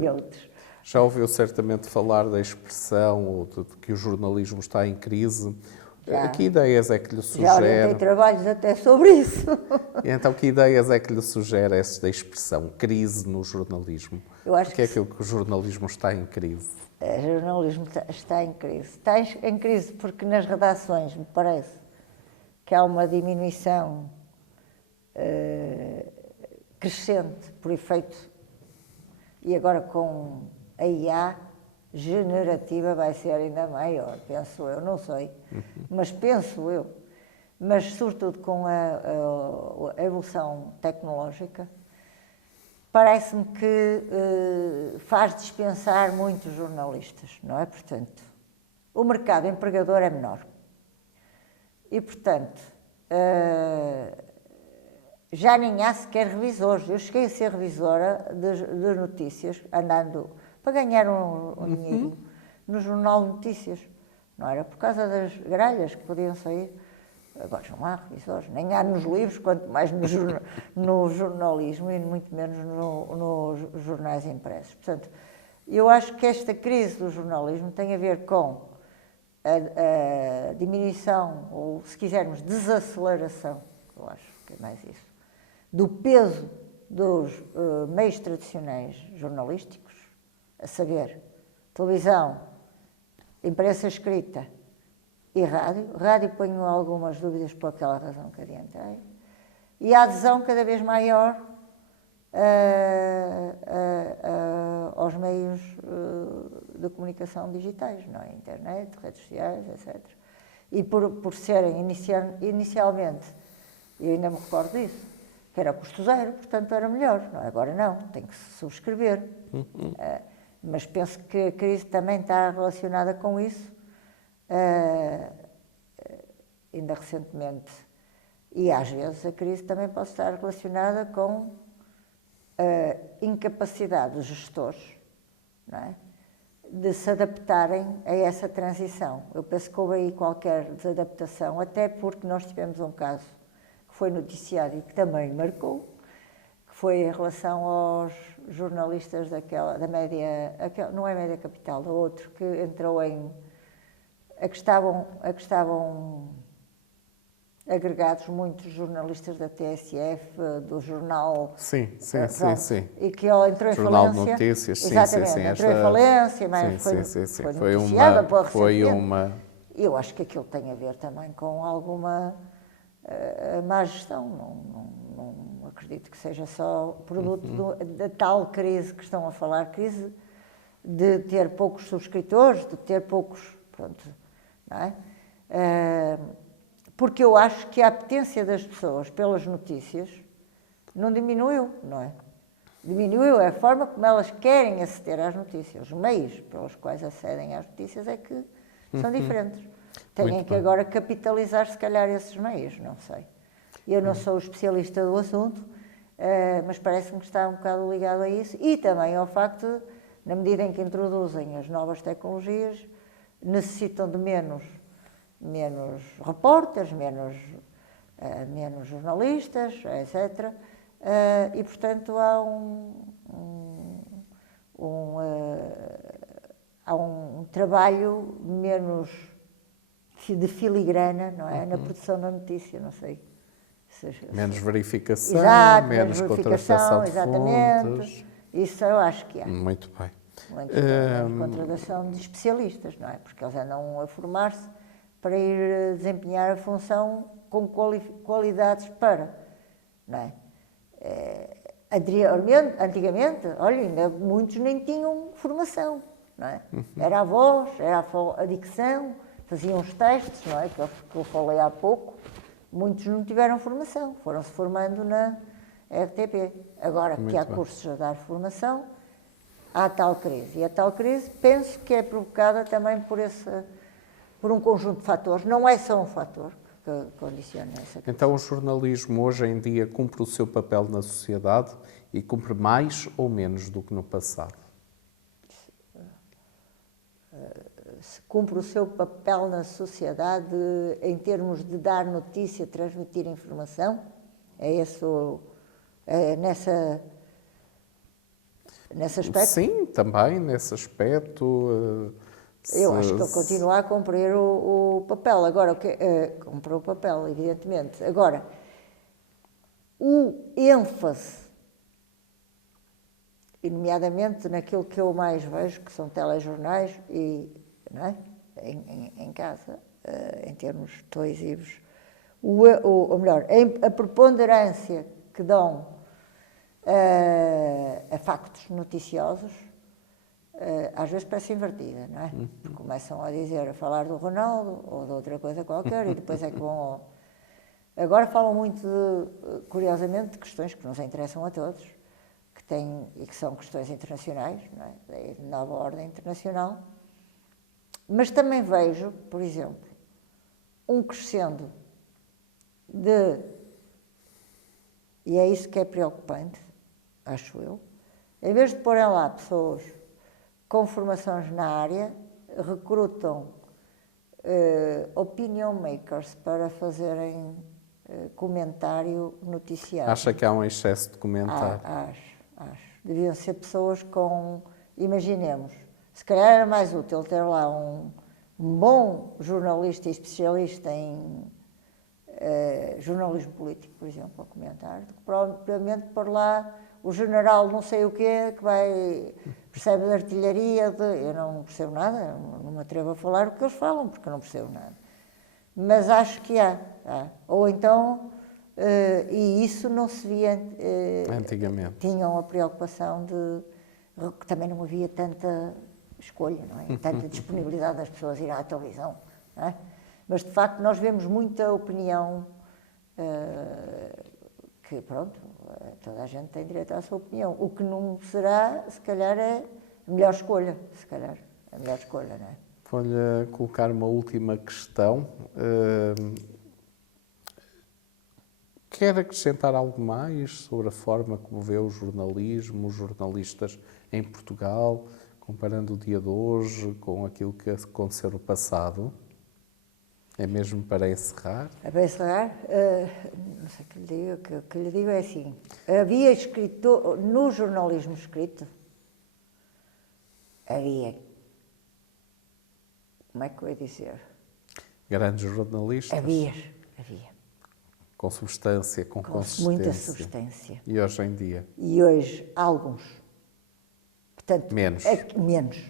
e outros. Já ouviu certamente falar da expressão ou de que o jornalismo está em crise. Já. Que ideias é que lhe Já orientei sugere? trabalhos até sobre isso. E então, que ideias é que lhe sugere esta expressão, crise no jornalismo? Eu acho Porque é que o jornalismo está em crise? O jornalismo está em crise. Está em crise porque nas redações me parece que há uma diminuição crescente por efeito, e agora com a IA generativa vai ser ainda maior, penso eu, não sei, mas penso eu. Mas, sobretudo, com a evolução tecnológica, parece-me que faz dispensar muitos jornalistas, não é? Portanto, o mercado empregador é menor. E, portanto, já nem há sequer revisores. Eu cheguei a ser revisora de notícias, andando para ganhar um dinheiro no Jornal de Notícias. Não era por causa das gralhas que podiam sair. Agora não há revisores, nem há nos livros, quanto mais no jornalismo e muito menos nos jornais impressos. Portanto, eu acho que esta crise do jornalismo tem a ver com a diminuição, ou se quisermos, desaceleração, eu acho que é mais isso, do peso dos meios tradicionais jornalísticos, a saber, televisão, imprensa escrita e rádio. Rádio ponho algumas dúvidas por aquela razão que adiantei. E a adesão cada vez maior aos meios de comunicação digitais, não é? Internet, redes sociais, etc. E por serem inicialmente, eu ainda me recordo disso, que era custo zero, portanto era melhor. Não, agora não, tem que se subscrever. Mas penso que a crise também está relacionada com isso. Ainda recentemente, e às vezes a crise também pode estar relacionada com a incapacidade dos gestores, não é? De se adaptarem a essa transição. Eu penso que houve aí qualquer desadaptação, até porque nós tivemos um caso que foi noticiado e que também marcou, que foi em relação aos jornalistas da média, não é média capital, da outro, que entrou a que estavam agregados muitos jornalistas da TSF, do jornal... Sim. E que ele entrou em Jornal falência. de Notícias, sim, exatamente, sim. Entrou em falência, mas foi noticiada pela recentemente. Eu acho que aquilo tem a ver também com alguma má gestão. Não acredito que seja só produto da tal crise que estão a falar, crise de ter poucos subscritores, de ter poucos... Pronto, não é? Porque eu acho que a apetência das pessoas pelas notícias não diminuiu, não é? Diminuiu a forma como elas querem aceder às notícias. Os meios pelos quais acedem às notícias é que são diferentes. Têm que agora capitalizar, se calhar, esses meios, não sei. Eu não sou especialista do assunto, mas parece-me que está um bocado ligado a isso e também ao facto de, na medida em que introduzem as novas tecnologias, necessitam de menos repórteres, menos jornalistas, etc. E, portanto, há um trabalho menos de filigrana, não é? Na produção da notícia, não sei. Menos verificação, exato, menos contratação de fontes. Isso eu acho que há. Muito bem. Contratação de especialistas, não é? Porque eles andam a formar-se para ir desempenhar a função com qualidades para, não é? Antigamente, olha, ainda muitos nem tinham formação, não é? Era a voz, era a dicção, faziam os testes, não é? Que eu falei há pouco, muitos não tiveram formação, foram-se formando na RTP. Agora que há cursos a dar formação, há tal crise. E a tal crise, penso que é provocada também por um conjunto de fatores. Não é só um fator que condiciona essa crise. Então o jornalismo hoje em dia cumpre o seu papel na sociedade e cumpre mais ou menos do que no passado? Se cumpre o seu papel na sociedade em termos de dar notícia, transmitir informação, é nessa nesse aspecto. Sim, também nesse aspecto. Eu acho que ele continua a cumprir o papel. Agora, comprou o papel, evidentemente. Agora, o ênfase, e nomeadamente naquilo que eu mais vejo, que são telejornais, e não é? em casa, em termos televisivos, ou melhor, a preponderância que dão a factos noticiosos, às vezes parece invertida, não é? Porque começam a dizer, a falar do Ronaldo ou de outra coisa qualquer e depois é que vão Agora falam muito, curiosamente, de questões que nos interessam a todos, que têm, e que são questões internacionais, não é? Da nova ordem internacional, mas também vejo, por exemplo, um crescendo e é isso que é preocupante, acho eu, em vez de porem lá pessoas com formações na área, recrutam opinion makers para fazerem comentário noticiário. Acha que há um excesso de comentário? Acho. Deviam ser pessoas com, imaginemos, se calhar era mais útil ter lá um bom jornalista e especialista em jornalismo político, por exemplo, a comentar, do que provavelmente pôr lá o general não sei o quê, que percebe de artilharia, eu não percebo nada, não me atrevo a falar o que eles falam, porque eu não percebo nada. Mas acho que há. Ou então, e isso não se via antigamente. Tinham a preocupação que também não havia tanta escolha, não é? Tanta disponibilidade das pessoas ir à televisão, não é? Mas, de facto, nós vemos muita opinião que, pronto, toda a gente tem direito à sua opinião. O que não será, se calhar, é a melhor escolha, se calhar, a melhor escolha, não é? Vou-lhe colocar uma última questão. Quer acrescentar algo mais sobre a forma como vê o jornalismo, os jornalistas em Portugal, comparando o dia de hoje com aquilo que aconteceu no passado? É mesmo para encerrar? É para encerrar? Não sei o que lhe digo. O que lhe digo é assim, havia escritor, no jornalismo escrito, havia, como é que eu ia dizer? Grandes jornalistas? Havia. Com substância, com consistência. Muita substância. E hoje em dia? E hoje, alguns. Portanto, menos. Menos.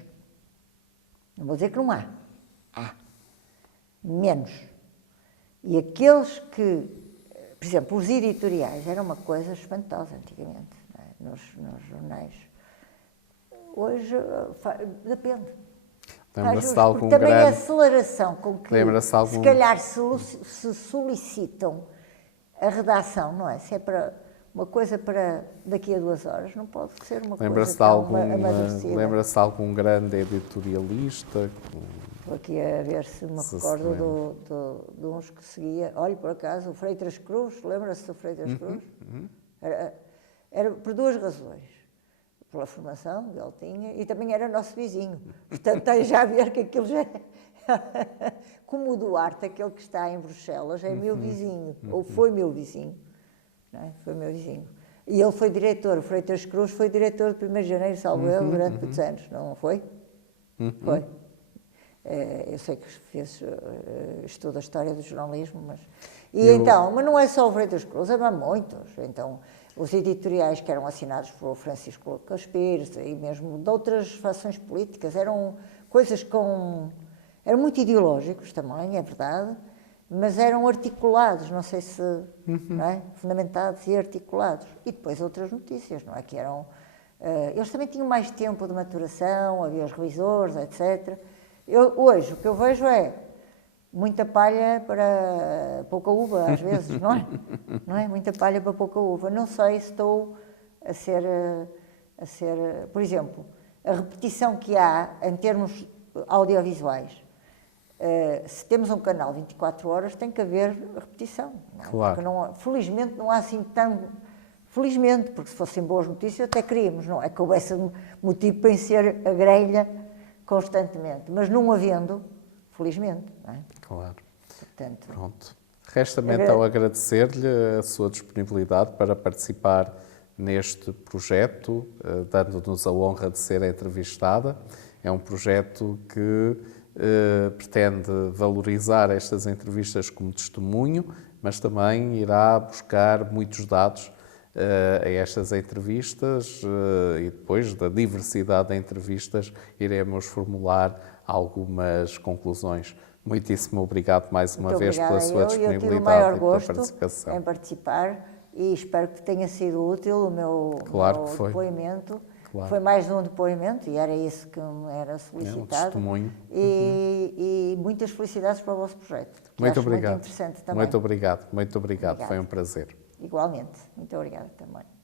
Não vou dizer que não há. Há. Menos. E aqueles que, por exemplo, os editoriais, era uma coisa espantosa antigamente, não é? nos jornais. Hoje, depende. Lembra-se de algum também grande... a aceleração com que, se calhar, se solicitam a redação, não é? Se é para uma coisa para daqui a 2 horas, não pode ser uma coisa tão amadurecida. Lembra-se de algum grande editorialista? Estou aqui a ver se me recordo de uns que seguia. Olha, por acaso, o Freitas Cruz, lembra-se do Freitas Cruz? Era por 2 razões. Pela formação que ele tinha, e também era nosso vizinho. Portanto, tem já a ver que aquilo já é... Como o Duarte, aquele que está em Bruxelas, é meu vizinho, ou foi meu vizinho. Não é? Foi meu vizinho. E ele foi diretor, o Freitas Cruz foi diretor de 1º de janeiro, salvo ele, durante muitos anos, não foi? Foi. Eu sei que fez estudo a história do jornalismo, mas... mas não é só o Freitas Cruz, há muitos. Então, os editoriais que eram assinados por Francisco Lucas Pires e mesmo de outras fações políticas, eram coisas eram muito ideológicos também, é verdade, mas eram articulados, não sei se, não é? Fundamentados e articulados. E depois outras notícias, não é? Que eram... eles também tinham mais tempo de maturação, havia os revisores, etc. Hoje, o que eu vejo é muita palha para pouca uva, às vezes, não é? Não é? Muita palha para pouca uva. Não sei se estou a ser... Por exemplo, a repetição que há em termos audiovisuais. Se temos um canal 24 horas, tem que haver repetição. Não é? Claro. Porque felizmente não há assim tão... Felizmente, porque se fossem boas notícias até queríamos, não é? Que houvesse motivo para encher a grelha constantemente. Mas não havendo... Felizmente, não é? Claro. Portanto, pronto. Resta-me então agradecer-lhe a sua disponibilidade para participar neste projeto, dando-nos a honra de ser entrevistada. É um projeto que pretende valorizar estas entrevistas como testemunho, mas também irá buscar muitos dados a estas entrevistas e depois da diversidade de entrevistas iremos formular algumas conclusões. Muitíssimo obrigado mais uma vez pela sua disponibilidade eu tive o maior e pela gosto participação. em participar e espero que tenha sido útil o meu depoimento. Claro. Foi mais de um depoimento e era isso que me era solicitado. Um testemunho. E muitas felicidades para o vosso projeto. Muito obrigado. Muito interessante também. Muito obrigado. Foi um prazer. Igualmente. Muito obrigada também.